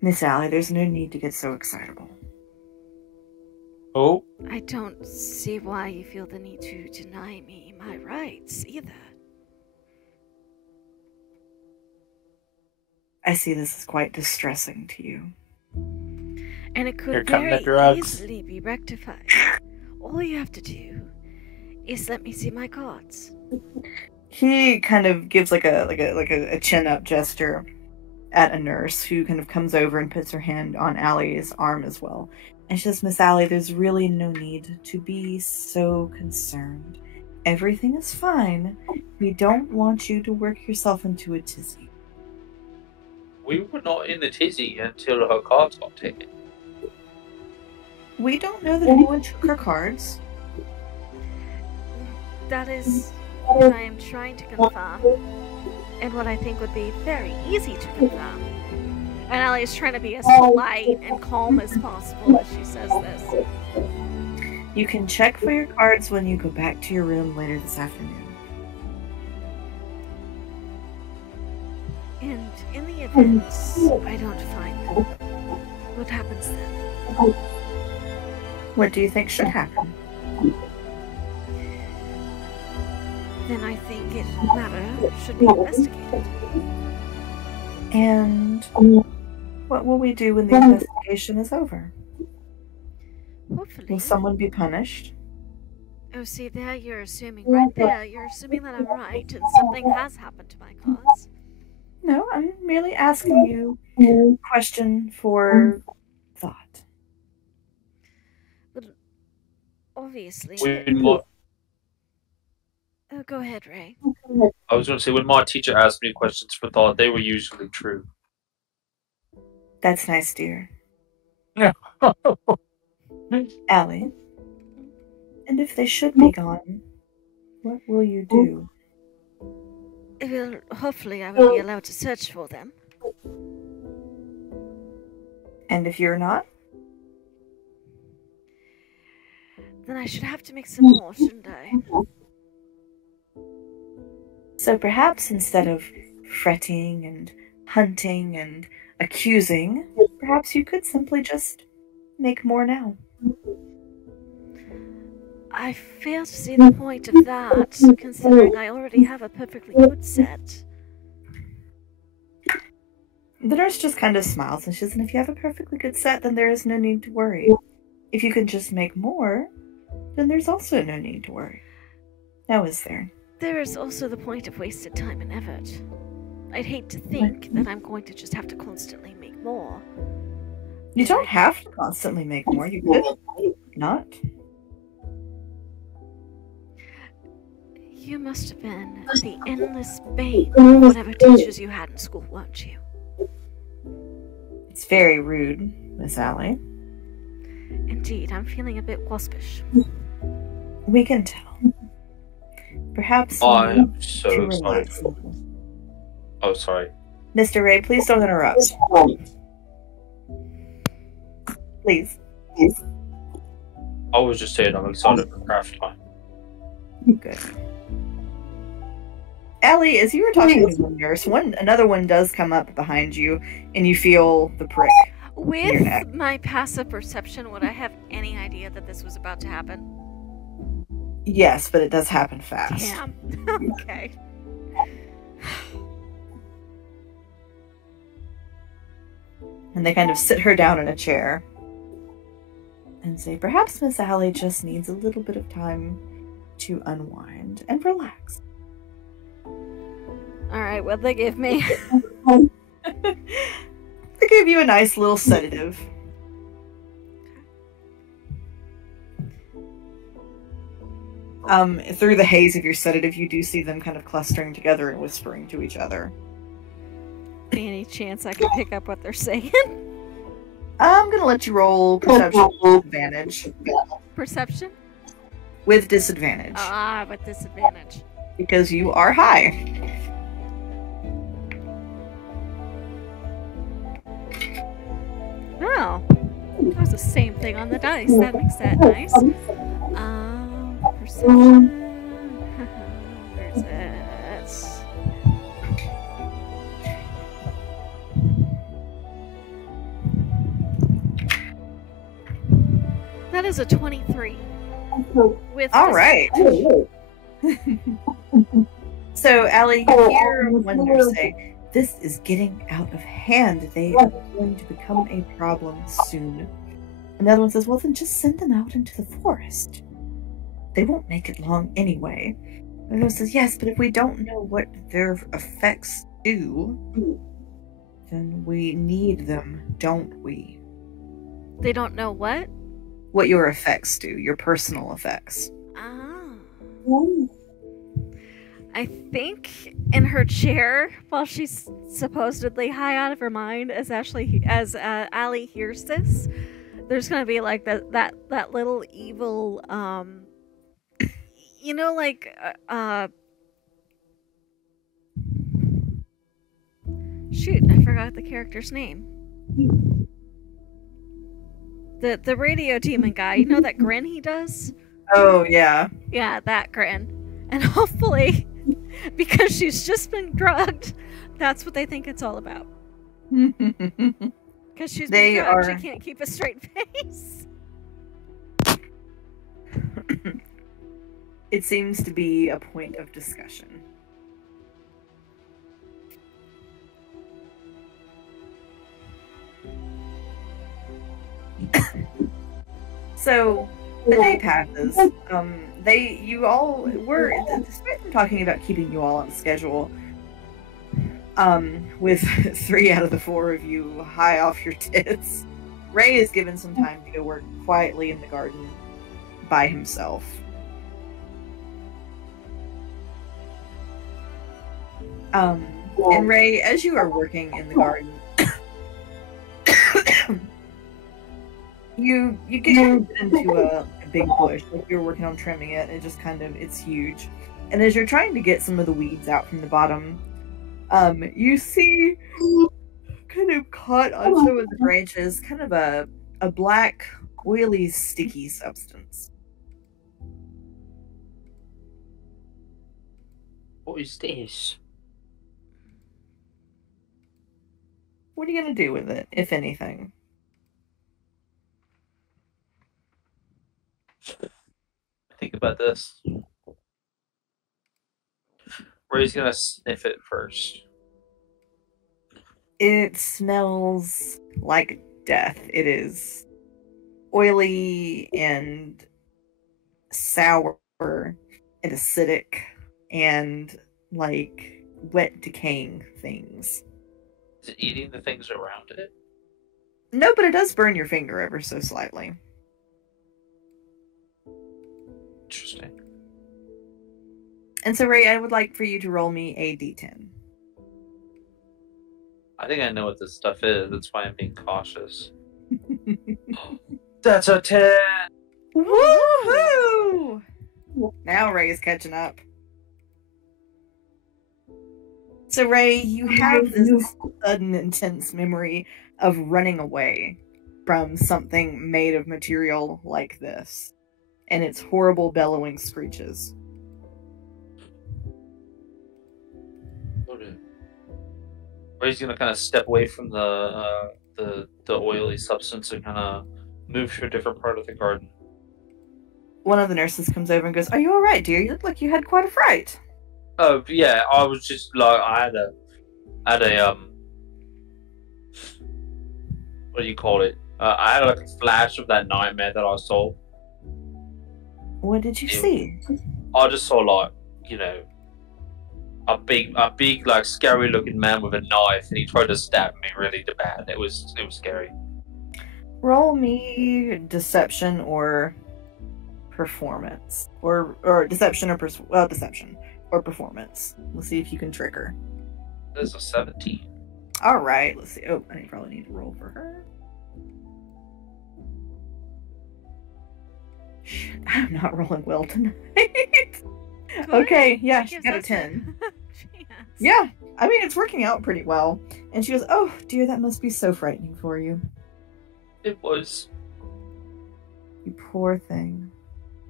Miss Allie, there's no need to get so excitable. Oh? I don't see why you feel the need to deny me my rights, either. I see this is quite distressing to you. And it could very easily be rectified. All you have to do is let me see my cards. He kind of gives like a chin up gesture at a nurse who kind of comes over and puts her hand on Allie's arm as well. And she says, "Miss Allie, there's really no need to be so concerned. Everything is fine. We don't want you to work yourself into a tizzy." We were not in the tizzy until her cards got taken. We don't know that anyone took her cards. That is what I am trying to confirm, and what I think would be very easy to confirm. And Allie is trying to be as polite and calm as possible as she says this. You can check for your cards when you go back to your room later this afternoon. And in the event I don't find them, what happens then? What do you think should happen? Then I think it matter should be investigated. And what will we do when the investigation is over? Hopefully. Will someone be punished? Oh, see, there you're assuming, right there, you're assuming that I'm right and something has happened to my cause. No, I'm merely asking you a question for thought. Well, obviously. Oh, go ahead, Ray. I was going to say, when my teacher asked me questions for thought, they were usually true. That's nice, dear. Yeah. Allie, and if they should be gone, what will you do? Well, hopefully I will be allowed to search for them. And if you're not? Then I should have to make some more, shouldn't I? So perhaps instead of fretting and hunting and accusing, perhaps you could simply just make more now. I fail to see the point of that, considering I already have a perfectly good set. The nurse just kind of smiles and says, and if you have a perfectly good set, then there is no need to worry. If you can just make more, then there's also no need to worry. Now is there? There is also the point of wasted time and effort. I'd hate to think that I'm going to just have to constantly make more. You don't have to constantly make more. You could not. You must have been the endless bane of whatever teachers you had in school, weren't you? It's very rude, Miss Alli. Indeed, I'm feeling a bit waspish. We can tell. Perhaps. I'm so sorry. Oh, sorry. Mr. Ray, please don't interrupt. Please. I was just saying I'm excited for craft time. Good. Alli, as you were talking to the nurse, another one does come up behind you, and you feel the prick. With my passive perception, would I have any idea that this was about to happen? Yes, but it does happen fast. Damn. Okay. And they kind of sit her down in a chair and say, perhaps Miss Alli just needs a little bit of time to unwind and relax. Alright, what'd they give me? They gave you a nice little sedative. Through the haze of your sedative, you do see them kind of clustering together and whispering to each other. Any chance I can pick up what they're saying? I'm gonna let you roll perception with disadvantage. Perception? With disadvantage. Ah, with disadvantage. Because you are high. Oh. That was the same thing on the dice. That makes that nice. Perception. Where's it? That is a 23. With Alright. So, Alli, you hear one nurse say, this is getting out of hand. They are going to become a problem soon. Another one says, well, then just send them out into the forest. They won't make it long anyway. Another one says, yes, but if we don't know what their effects do, then we need them, don't we? They don't know what? What your effects do, your personal effects. Oh. I think in her chair, while she's supposedly high out of her mind, as Alli hears this, there's gonna be like that little evil, you know, like shoot, I forgot the character's name. The radio demon guy, you know that grin he does? Oh, yeah. Yeah, that grin. And hopefully, because she's just been drugged, that's what they think it's all about. Because she's been drugged, she can't keep a straight face. It seems to be a point of discussion. So the day passes. Despite them talking about keeping you all on schedule, with 3 out of the 4 of you high off your tits, Ray is given some time to go work quietly in the garden by himself. And Ray, as you are working in the garden, you get into a big bush, like you're working on trimming it, and it just it's huge. And as you're trying to get some of the weeds out from the bottom, you see kind of caught on some of the branches, kind of a black, oily, sticky substance. What is this? What are you gonna do with it, if anything? I think about this. Ray's gonna sniff it first. It smells like death. It is oily and sour and acidic and like wet decaying things. Is it eating the things around it? No, but it does burn your finger ever so slightly. Interesting. And so, Ray, I would like for you to roll me a d10. I think I know what this stuff is. That's why I'm being cautious. That's a 10! Woohoo! Now Ray is catching up. So, Ray, you have this sudden, intense memory of running away from something made of material like this, and its horrible bellowing screeches. Ray's gonna kind of step away from the oily substance and kind of move to a different part of the garden. One of the nurses comes over and goes, "Are you all right, dear? You look like you had quite a fright." Oh yeah, I was just like I had a what do you call it? I had like a flash of that nightmare that I saw. What did you see? I just saw like a big like scary looking man with a knife, and he tried to stab me really bad. It was scary. Roll me deception or performance, or deception or deception or performance. We'll see if you can trick her. There's a 17. All right, let's see. Oh, I probably need to roll for her. Shit, I'm not rolling well tonight. Okay, yeah, she got a 10. Yeah, I mean, it's working out pretty well. And she goes, "Oh, dear, that must be so frightening for you." It was. You poor thing.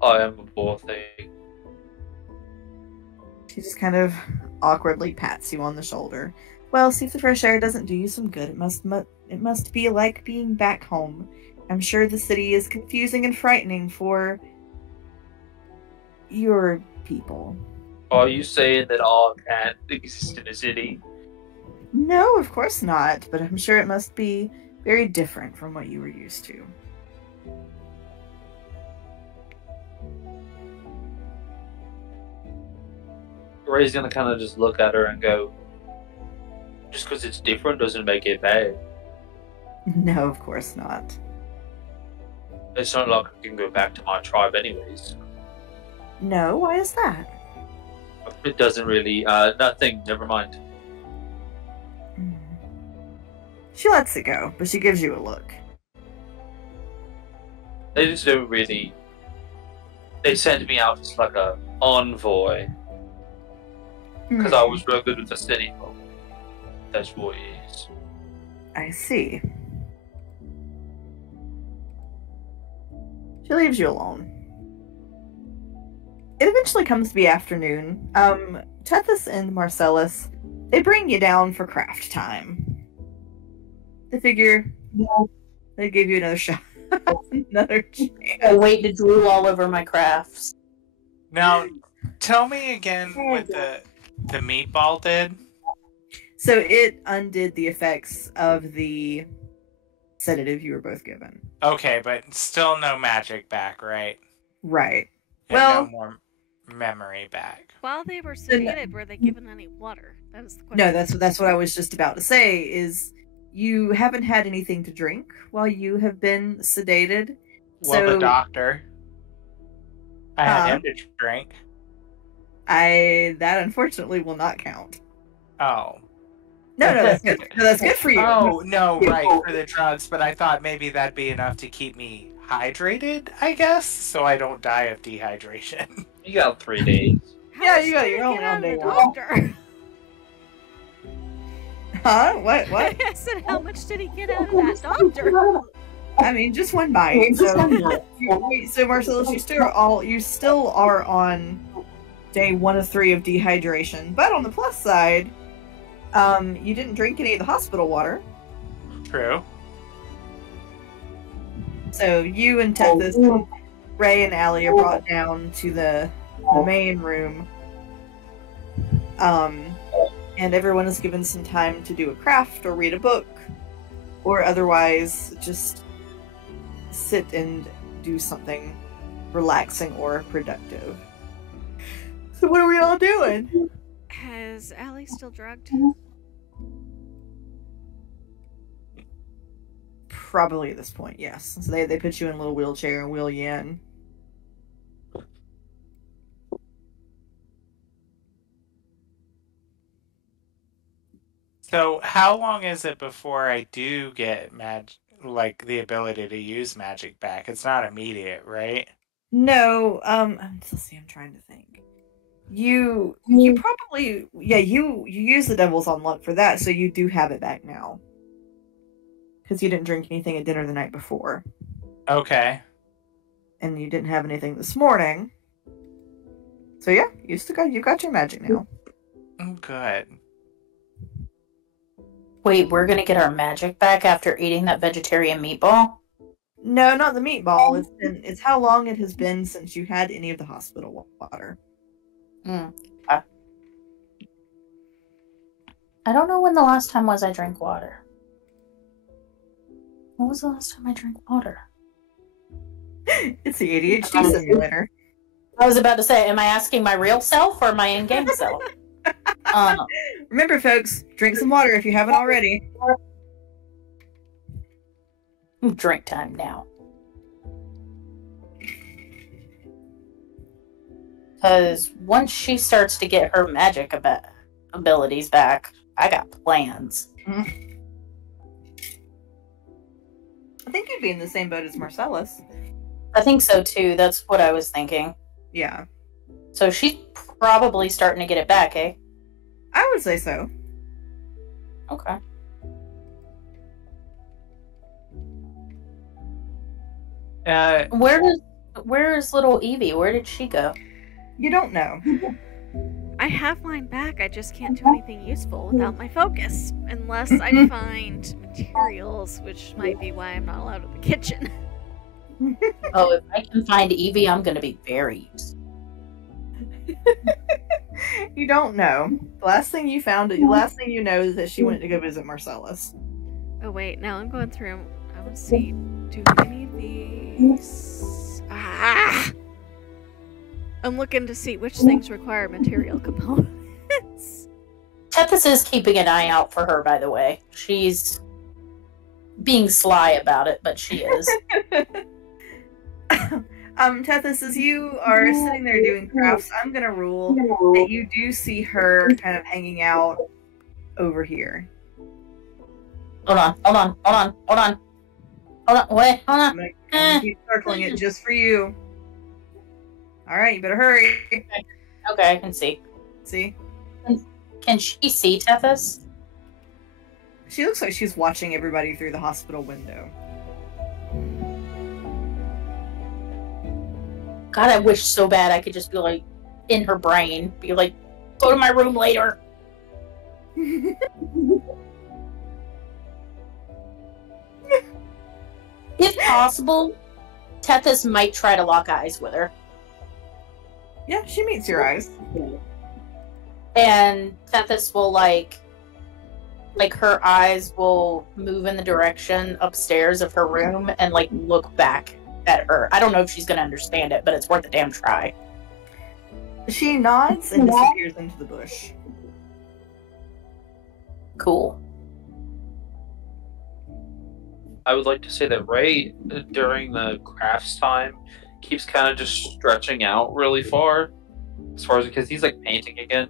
I am a poor thing. She just kind of awkwardly pats you on the shoulder. "Well, see if the fresh air doesn't do you some good. It must be like being back home. I'm sure the city is confusing and frightening for your people." Are you saying that all can't exist in a city? No, of course not, but I'm sure it must be very different from what you were used to. Ray's gonna kind of just look at her and go, "Just because it's different doesn't make it bad. No, of course not. It's not like I can go back to my tribe anyways." No, why is that? It doesn't really, nothing, never mind. She lets it go, but she gives you a look. They just don't really, they sent me out as like a envoy, because I was real good with the city folk. That's what it is. I see. She leaves you alone. It eventually comes to be afternoon. Tethys and Marcellus, they bring you down for craft time. They figure they give you another shot. Another chance. I wait to drool all over my crafts. Now, tell me again what the meatball did. So it undid the effects of the sedative you were both given. Okay, but still no magic back, right? Right. And Well, no more memory back. While they were sedated, were they given any water? That is the question. no, that's what I was just about to say, is you haven't had anything to drink while you have been sedated. Well, So the doctor. I had him to drink. that unfortunately will not count. Oh. No, that's good. No, that's good for you. Oh, no, right, for the drugs, but I thought maybe that'd be enough to keep me hydrated, I guess, so I don't die of dehydration. You got 3 days. How Yeah, much you got did your he own get out of day the one. doctor? Huh? What? I said, how much did he get out of that doctor? I mean, just one bite. So Marcellus, you still are on day 1 of 3 of dehydration. But on the plus side, you didn't drink any of the hospital water. True. So you and Tethys Ray and Alli are brought down to the main room. And everyone is given some time to do a craft or read a book, or otherwise just sit and do something relaxing or productive. So what are we all doing? Has Allie still drugged? Probably at this point, yes. So they put you in a little wheelchair and wheel you in. So how long is it before I do get like the ability to use magic back? It's not immediate, right? No, let's see, I'm trying to think. You probably, you use the Devil's Unlock for that, so you do have it back now. Because you didn't drink anything at dinner the night before. Okay. And you didn't have anything this morning. So yeah, you got your magic now. Good. Wait, we're gonna get our magic back after eating that vegetarian meatball? No, not the meatball. It's how long it has been since you had any of the hospital water. I don't know when the last time was I drank water. When was the last time I drank water? It's the ADHD simulator. I was about to say, am I asking my real self or my in-game self? Remember, folks, drink some water if you haven't already. Drink time now. Because once she starts to get her magic abilities back, I got plans. I think you'd be in the same boat as Marcellus. I think so too. That's what I was thinking. Yeah. So she's probably starting to get it back, eh? I would say so. Okay. Where's little Evie? Where did she go? You don't know. I have mine back, I just can't do anything useful without my focus. Unless I find materials, which might be why I'm not allowed in the kitchen. Oh, if I can find Evie, I'm gonna be very useful. You don't know. The last thing you know is that she went to go visit Marcellus. Oh wait, now I'm going through. I want to see. Do any of these? I'm looking to see which things require material components. Tethys is keeping an eye out for her, by the way. She's being sly about it, but she is. Tethys, as you are sitting there doing crafts, I'm gonna rule that you do see her kind of hanging out over here. Hold on. Wait, hold on. I'm gonna keep circling it just for you. Alright, you better hurry. Okay, I can see. See? Can she see Tethys? She looks like she's watching everybody through the hospital window. God, I wish so bad I could just be like, in her brain, be like, go to my room later. If possible, Tethys might try to lock eyes with her. Yeah, she meets your eyes. And Tethys will like her eyes will move in the direction upstairs of her room and like look back at her. I don't know if she's gonna understand it, but it's worth a damn try. She nods and disappears into the bush. Cool. I would like to say that Ray, during the crafts time, keeps kind of just stretching out really far, as far as because he's like painting again.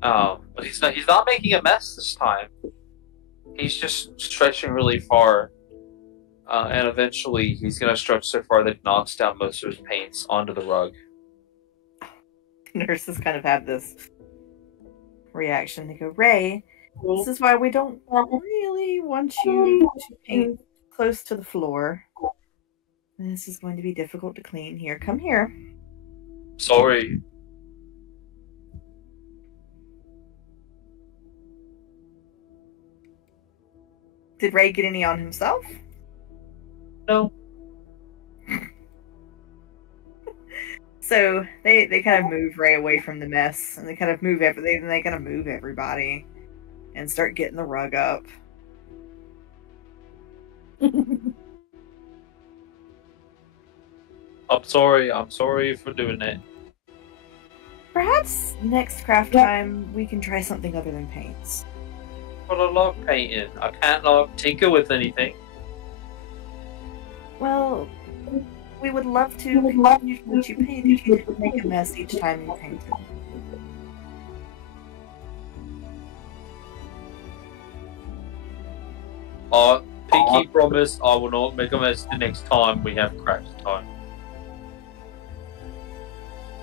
But he's not making a mess this time. He's just stretching really far, and eventually he's gonna stretch so far that he knocks down most of his paints onto the rug. Nurses kind of have this reaction. They go, Ray, this is why we don't really want you to paint close to the floor. This is going to be difficult to clean. Here, come here. Sorry. Did Ray get any on himself? No. So they kind of move Ray away from the mess, and they kind of move everybody, and start getting the rug up. I'm sorry for doing it. Perhaps next craft time we can try something other than paints. But I love painting. I can't tinker with anything. Well, we would love to continue to let you paint if you could make a mess each time you painted. Pinky promise I will not make a mess the next time we have craft time.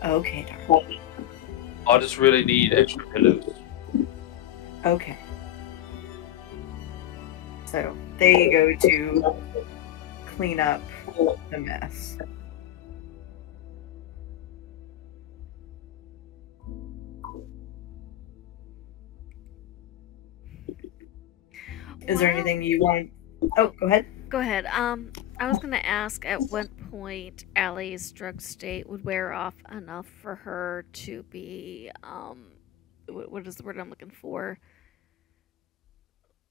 Okay, darling. I just really need extra pillows. Okay. So, they go to clean up the mess. Is there anything you want? Oh, go ahead. Go ahead. I was gonna ask at what point Alli's drug state would wear off enough for her to be, what is the word I'm looking for?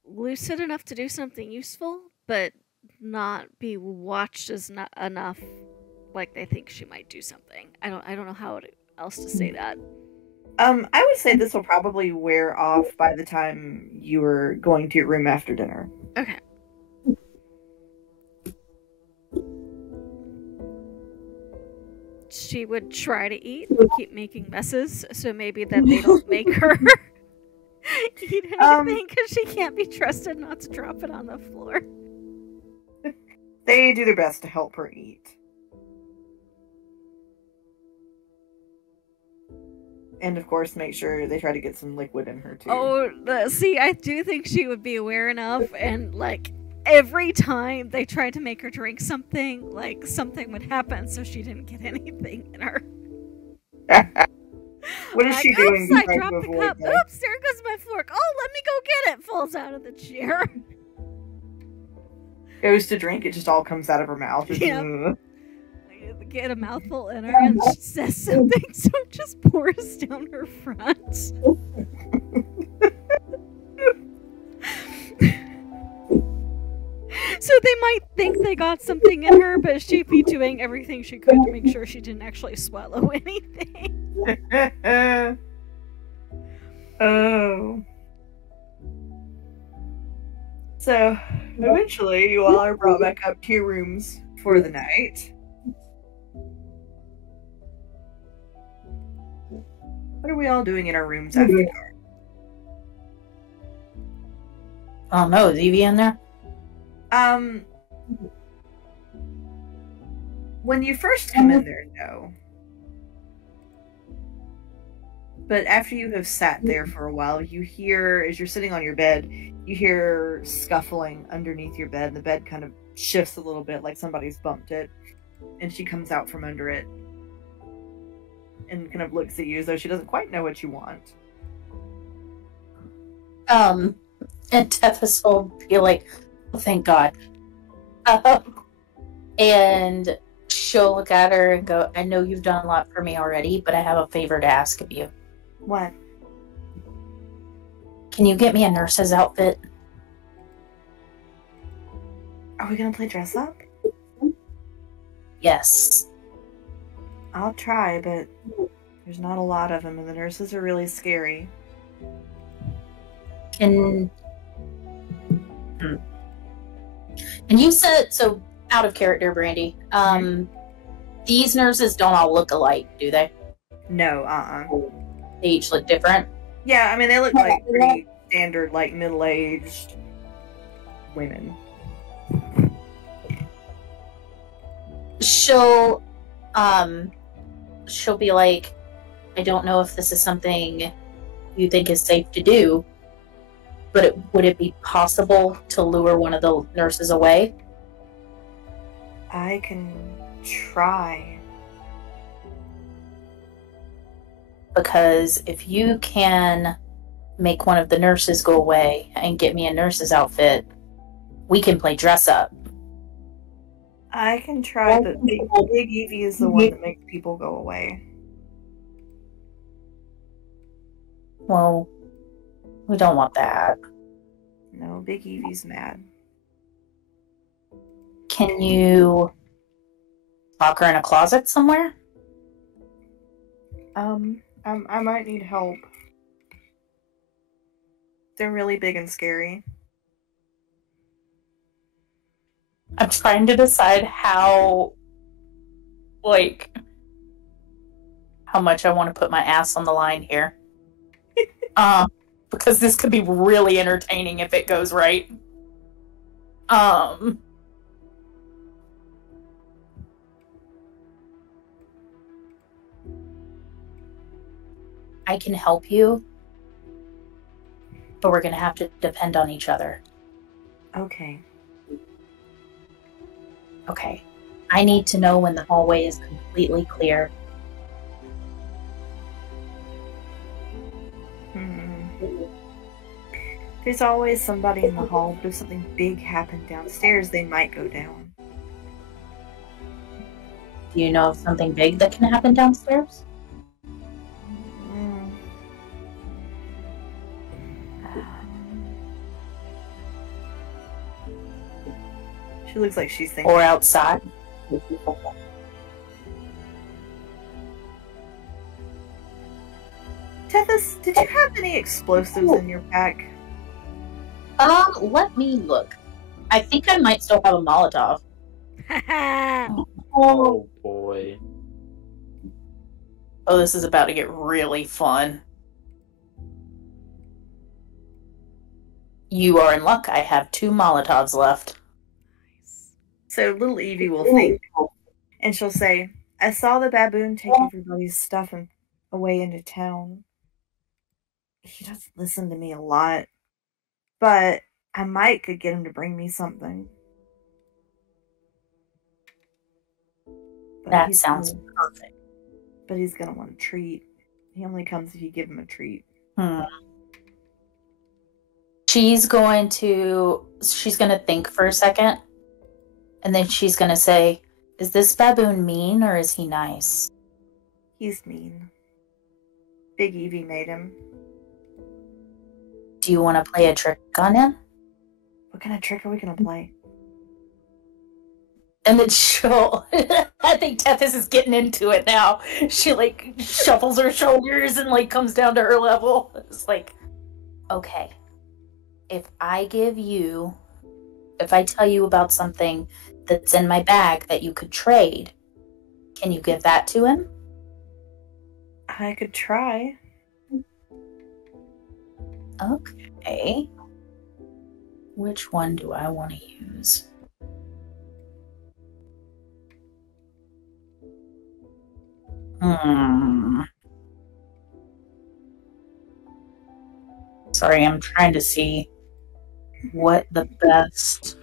Lucid enough to do something useful, but not be watched as not enough, like they think she might do something. I don't know how else to say that. I would say this will probably wear off by the time you are going to your room after dinner. Okay. She would try to eat and keep making messes, so maybe that they don't make her eat anything because she can't be trusted not to drop it on the floor. They do their best to help her eat. And of course, make sure they try to get some liquid in her too. Oh, see, I do think she would be aware enough, and like every time they tried to make her drink something, like something would happen, so she didn't get anything in her. What is she doing? Oops, I dropped the cup. Oops, there goes my fork. Oh, let me go get it. Falls out of the chair. Goes to drink, it just all comes out of her mouth. Yep. Get a mouthful in her, and she says something, so it just pours down her front. So they might think they got something in her, but she'd be doing everything she could to make sure she didn't actually swallow anything. Oh. So, eventually, you all are brought back up to your rooms for the night. What are we all doing in our rooms after dark? I don't know. Is Evie in there? When you first come in there, no. But after you have sat there for a while, you hear, as you're sitting on your bed, you hear scuffling underneath your bed. The bed kind of shifts a little bit, like somebody's bumped it. And she comes out from under it and kind of looks at you as though she doesn't quite know what you want. And Tethys will be like, oh, thank God. And she'll look at her and go, I know you've done a lot for me already, but I have a favor to ask of you. What? Can you get me a nurse's outfit? Are we gonna play dress up? Yes. I'll try, but there's not a lot of them, and the nurses are really scary. And you said, so out of character, Brandy, these nurses don't all look alike, do they? No, They each look different? Yeah, I mean, they look like pretty standard, like, middle-aged women. She'll be like, I don't know if this is something you think is safe to do, but would it be possible to lure one of the nurses away? I can try. Because if you can make one of the nurses go away and get me a nurse's outfit, we can play dress up. I can try, but Big Evie is the one that makes people go away. Well, we don't want that. No, Big Evie's mad. Can you lock her in a closet somewhere? I might need help. They're really big and scary. I'm trying to decide how much I want to put my ass on the line here. Because this could be really entertaining if it goes right. I can help you, but we're gonna have to depend on each other. Okay. Okay. I need to know when the hallway is completely clear. There's always somebody in the hall, but if something big happened downstairs, they might go down. Do you know of something big that can happen downstairs? She looks like she's thinking. Or outside? Tethys, did you have any explosives in your pack? Let me look. I think I might still have a Molotov. Oh boy. Oh, this is about to get really fun. You are in luck. I have 2 Molotovs left. So little Evie will think, and she'll say, I saw the baboon take everybody's stuff and away into town. He doesn't listen to me a lot, but I might could get him to bring me something. But That sounds perfect. But he's gonna want a treat. He only comes if you give him a treat. She's gonna think for a second, and then she's gonna say, is this baboon mean or is he nice? He's mean. Big Evie made him. Do you want to play a trick on him? What kind of trick are we gonna play? And then she'll... I think Tethys is getting into it now. She, shuffles her shoulders and, comes down to her level. It's like, okay, if I tell you about something that's in my bag that you could trade, can you give that to him? I could try. Okay. Which one do I want to use? Sorry, I'm trying to see what the best...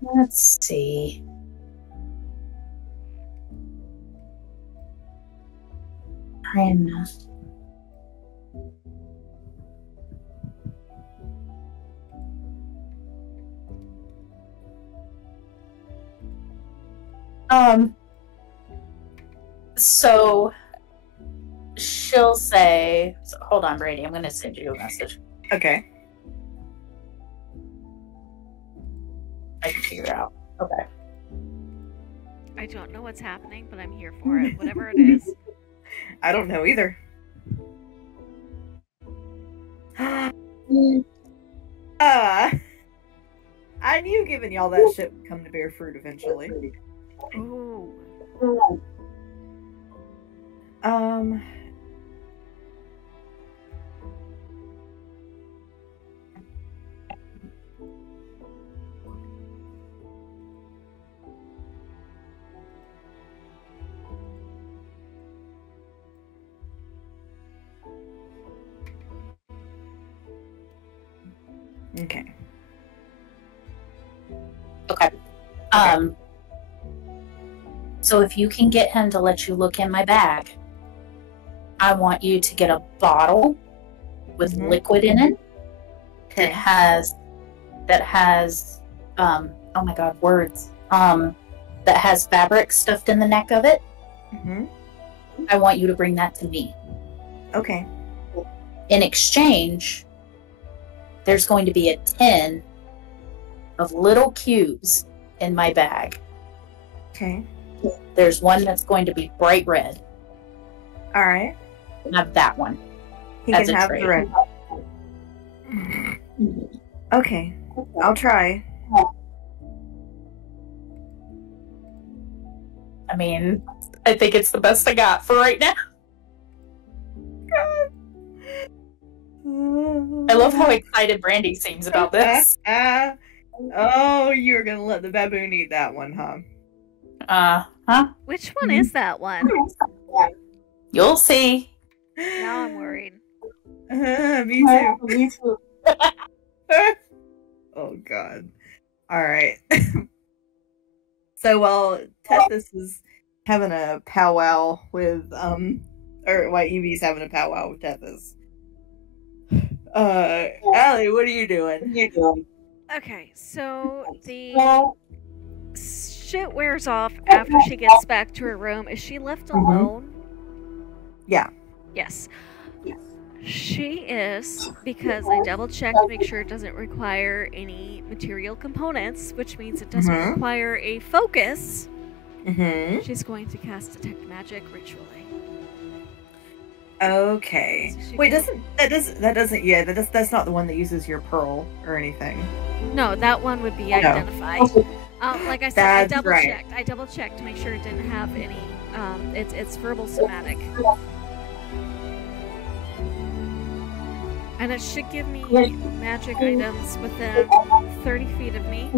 Let's see. So she'll say, hold on, Brady, I'm going to send you a message. Okay. I can figure it out. Okay. I don't know what's happening, but I'm here for it, whatever it is. I don't know either. I knew giving y'all that shit would come to bear fruit eventually. Ooh. Okay. Okay. So if you can get him to let you look in my bag, I want you to get a bottle with liquid in it that has oh my god, words. That has fabric stuffed in the neck of it. I want you to bring that to me. Okay. In exchange, there's going to be a tin of little cubes in my bag. Okay. There's one that's going to be bright red. All right. Have that one. He as can a have trade. the red. Okay. I'll try. I mean, I think it's the best I got for right now. I love how excited Brandy seems about this. Oh, you're gonna let the baboon eat that one, huh? Huh? Which one is that one? You'll see. Now I'm worried. Me too. Me too. Oh god. Alright. So while Tethys is having a powwow with or while Evie's having a powwow with Tethys. Allie, what are you doing? Okay, so the shit wears off after she gets back to her room. Is she left alone? Yeah. Yes. She is, because I double checked to make sure it doesn't require any material components, which means it doesn't require a focus. She's going to cast Detect Magic ritually. Okay. So Wait, that's not the one that uses your pearl or anything. No, that one would be identified. Like I said, That's I double checked to make sure it didn't have any. It's verbal somatic. And it should give me magic items within 30 feet of me.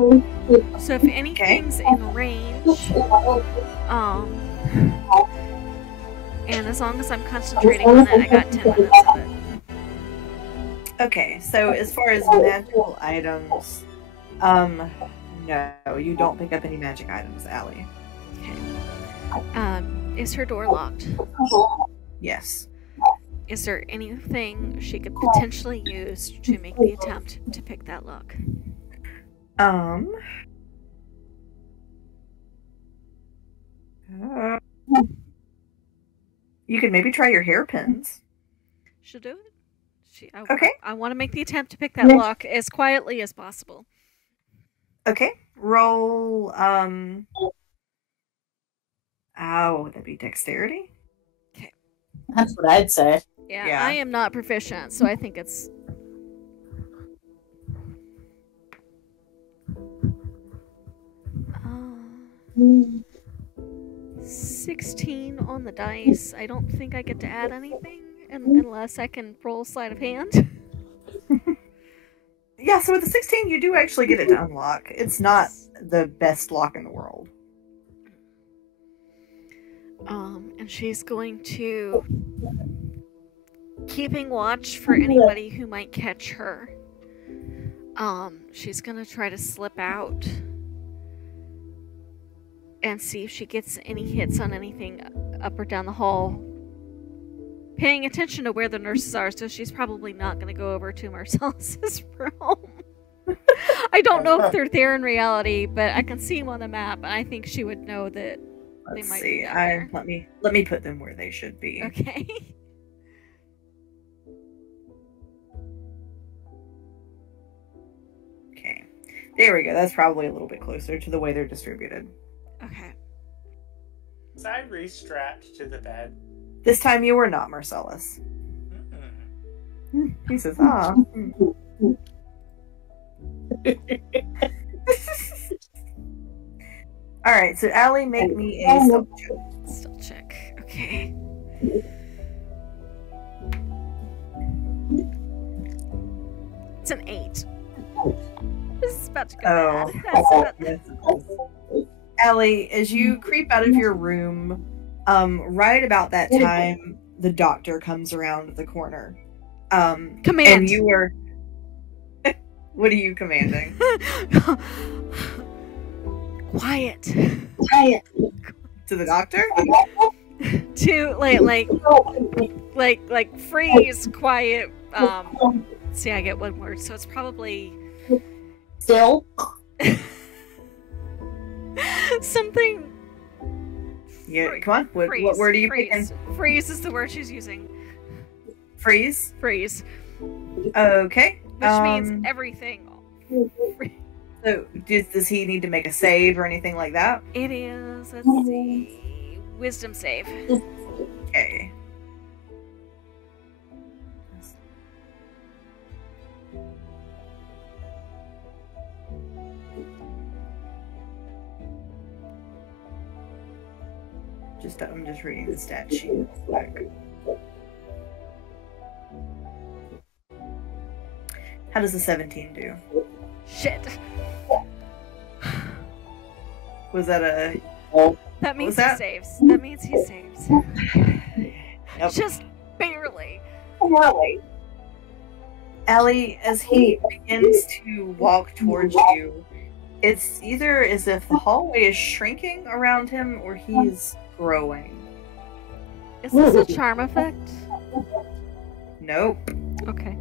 So if anything's in range, and as long as I'm concentrating on it, I got 10 minutes of it. Okay, so as far as magical items, no, you don't pick up any magic items, Allie. Okay. Is her door locked? Yes. Is there anything she could potentially use to make the attempt to pick that lock? You could maybe try your hairpins. She'll do it. Okay. I want to make the attempt to pick that lock as quietly as possible. Okay. Roll, would that be dexterity? Okay. That's what I'd say. Yeah, I am not proficient, so I think it's... 16 on the dice. I don't think I get to add anything unless I can roll sleight of hand. Yeah, so with the 16, you do actually get it to unlock. It's not the best lock in the world. And she's going to... keeping watch for anybody who might catch her. She's gonna try to slip out and see if she gets any hits on anything up or down the hall. Paying attention to where the nurses are, so she's probably not gonna go over to Marcellus's room. I don't know if they're there in reality, but I can see them on the map, and I think she would know that they might be down there. Let me put them where they should be. Okay. Okay. There we go. That's probably a little bit closer to the way they're distributed. Okay. Was I re-strapped to the bed? This time you were not, Marcellus. He says, ah. Alright, so Allie, make me a stealth check. Stealth check. Okay. It's an 8. This is about to go bad. Allie, as you creep out of your room, right about that time, the doctor comes around the corner. Command. And you were... What are you commanding? Quiet. To the doctor? To like freeze, quiet, See, I get one word, so it's probably Still? something. Yeah, come on. What word are you picking? Freeze is the word she's using. Freeze? Freeze. Okay. Which means everything. So, does he need to make a save or anything like that? It is, let's see, wisdom save. Okay. I'm just reading the stat sheet real quick. How does the 17 do? Shit. Was that a... That means he saves. That means he saves. Yep. Just barely. Alli, as he begins to walk towards you, it's either as if the hallway is shrinking around him or he's growing. Is this a charm effect? Nope. Okay.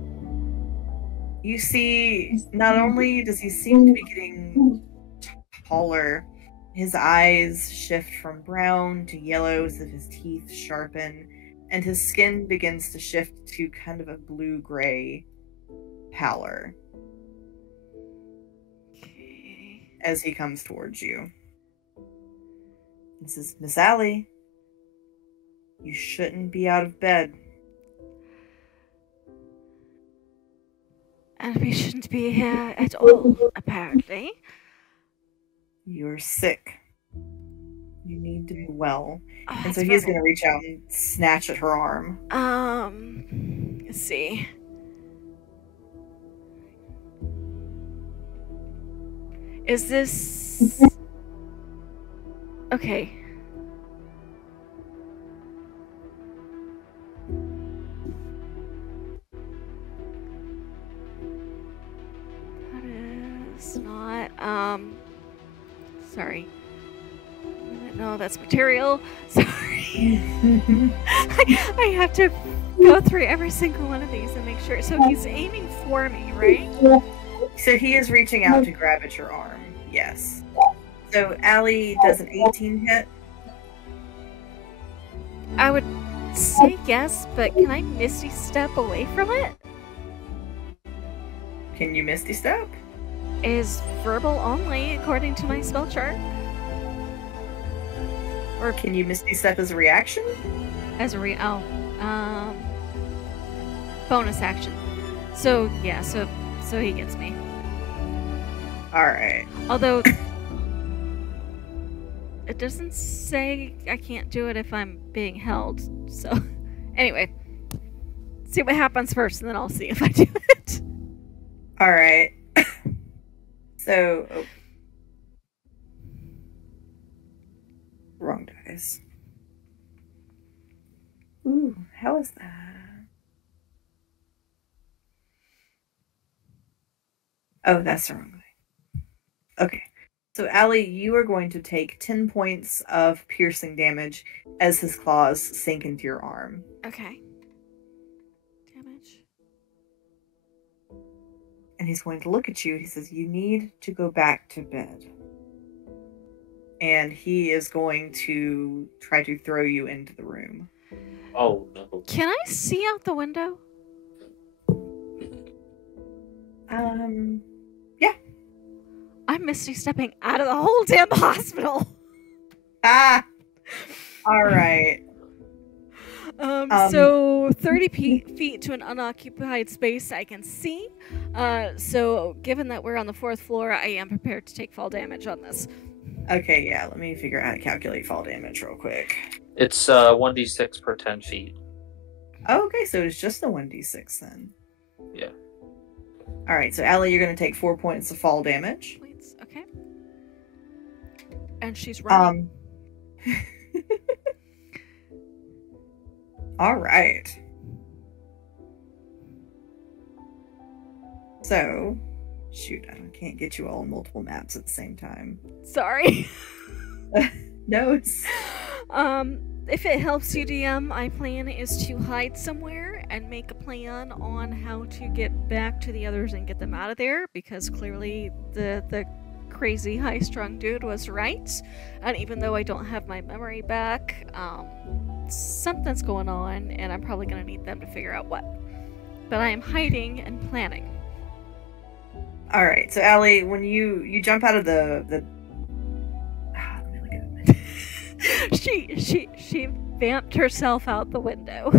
You see, not only does he seem to be getting taller, his eyes shift from brown to yellow as if his teeth sharpen, and his skin begins to shift to kind of a blue-gray pallor as he comes towards you. He says, Miss Alli, you shouldn't be out of bed. And we shouldn't be here at all, apparently. You're sick. You need to be well. Oh, and so he's going to reach out and snatch at her arm. Let's see. Is this... Okay. That is not, sorry. No, that's material. Sorry. I have to go through every single one of these and make sure. So he's aiming for me, right? So he is reaching out to grab at your arm. Yes. So Alli does an 18 hit. I would say yes, but can I Misty Step away from it? Can you Misty Step? Is verbal only, according to my spell chart. Or can you Misty Step as a reaction? As a bonus action. So yeah, so he gets me. Alright. Although it doesn't say I can't do it if I'm being held. So anyway. See what happens first and then I'll see if I do it. Alright. So wrong dice. Ooh, how is that? Oh, that's the wrong thing. Okay. So, Alli, you are going to take 10 points of piercing damage as his claws sink into your arm. Okay. Damage. And he's going to look at you. He says, you need to go back to bed. And he is going to try to throw you into the room. Oh, no. Can I see out the window? Yeah. I'm Misty Stepping out of the whole damn hospital. Ah! Alright. So 30 feet to an unoccupied space I can see. So given that we're on the 4th floor, I am prepared to take fall damage on this. Okay, yeah, let me figure out how to calculate fall damage real quick. It's 1d6 per 10 feet. Oh, okay, so it's just a 1d6 then. Yeah. Alright, so Alli, you're going to take 4 points of fall damage. Okay. And she's running. Alright. So, shoot, I can't get you all on multiple maps at the same time. Sorry. No, it's... If it helps you, DM, my plan is to hide somewhere and make a plan on how to get back to the others and get them out of there, because clearly the crazy high-strung dude was right. And even though I don't have my memory back, something's going on, and I'm probably going to need them to figure out what. But I am hiding and planning. All right, so Allie, when you jump out of the let me look at it. she vamped herself out the window.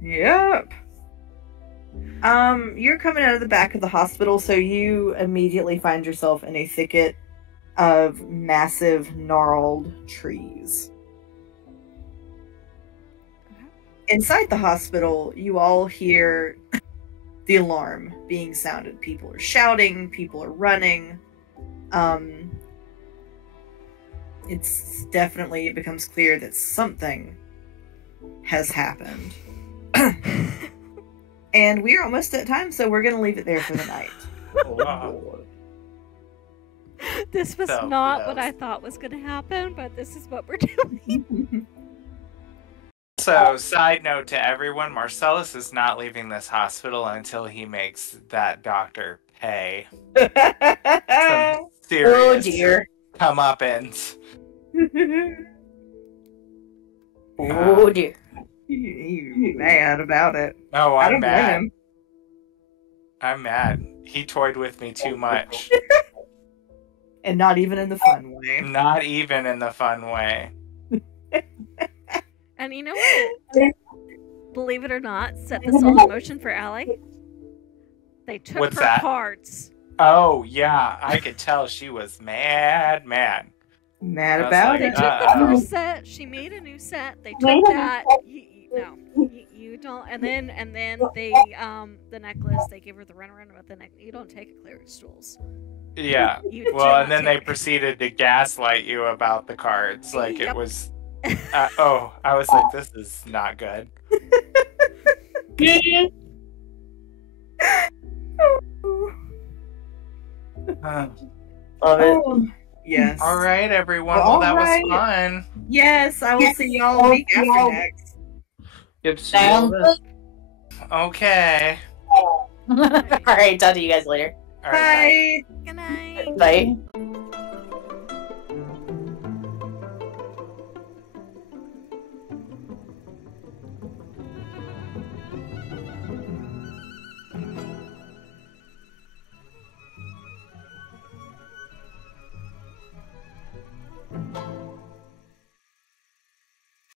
Yep. You're coming out of the back of the hospital, so you immediately find yourself in a thicket of massive gnarled trees. Inside the hospital, you all hear the alarm being sounded. People are shouting, people are running. It becomes clear that something has happened. And we're almost at time, so we're gonna leave it there for the night. Wow. This was not what I thought was going to happen, but this is what we're doing. So, side note to everyone, Marcellus is not leaving this hospital until he makes that doctor pay some serious dear. comeuppance. Oh dear. You're mad about it. Oh, I I'm don't blame mad. him. I'm mad. He toyed with me too much. And not even in the fun way. Not even in the fun way. And you know what? Believe it or not, set this all in motion for Allie. They took What's her that? cards. Oh, yeah. I could tell she was mad. Mad I was about like, They it. took the first set. She made a new set. They took that. You don't. And then they the necklace. They gave her the runaround with the necklace. You don't take a cleric's tools. Yeah. You do Well, not and then they take- proceeded to gaslight you about the cards. Like, Yep. it was... I was like, this is not good. Love it. Yes. All right, everyone. Well, Well, that alright. was fun. Yes, I will see y'all a week after next. Yep, Sounds good. Okay. All right, talk to you guys later. All right, bye. Bye. Good night. Bye.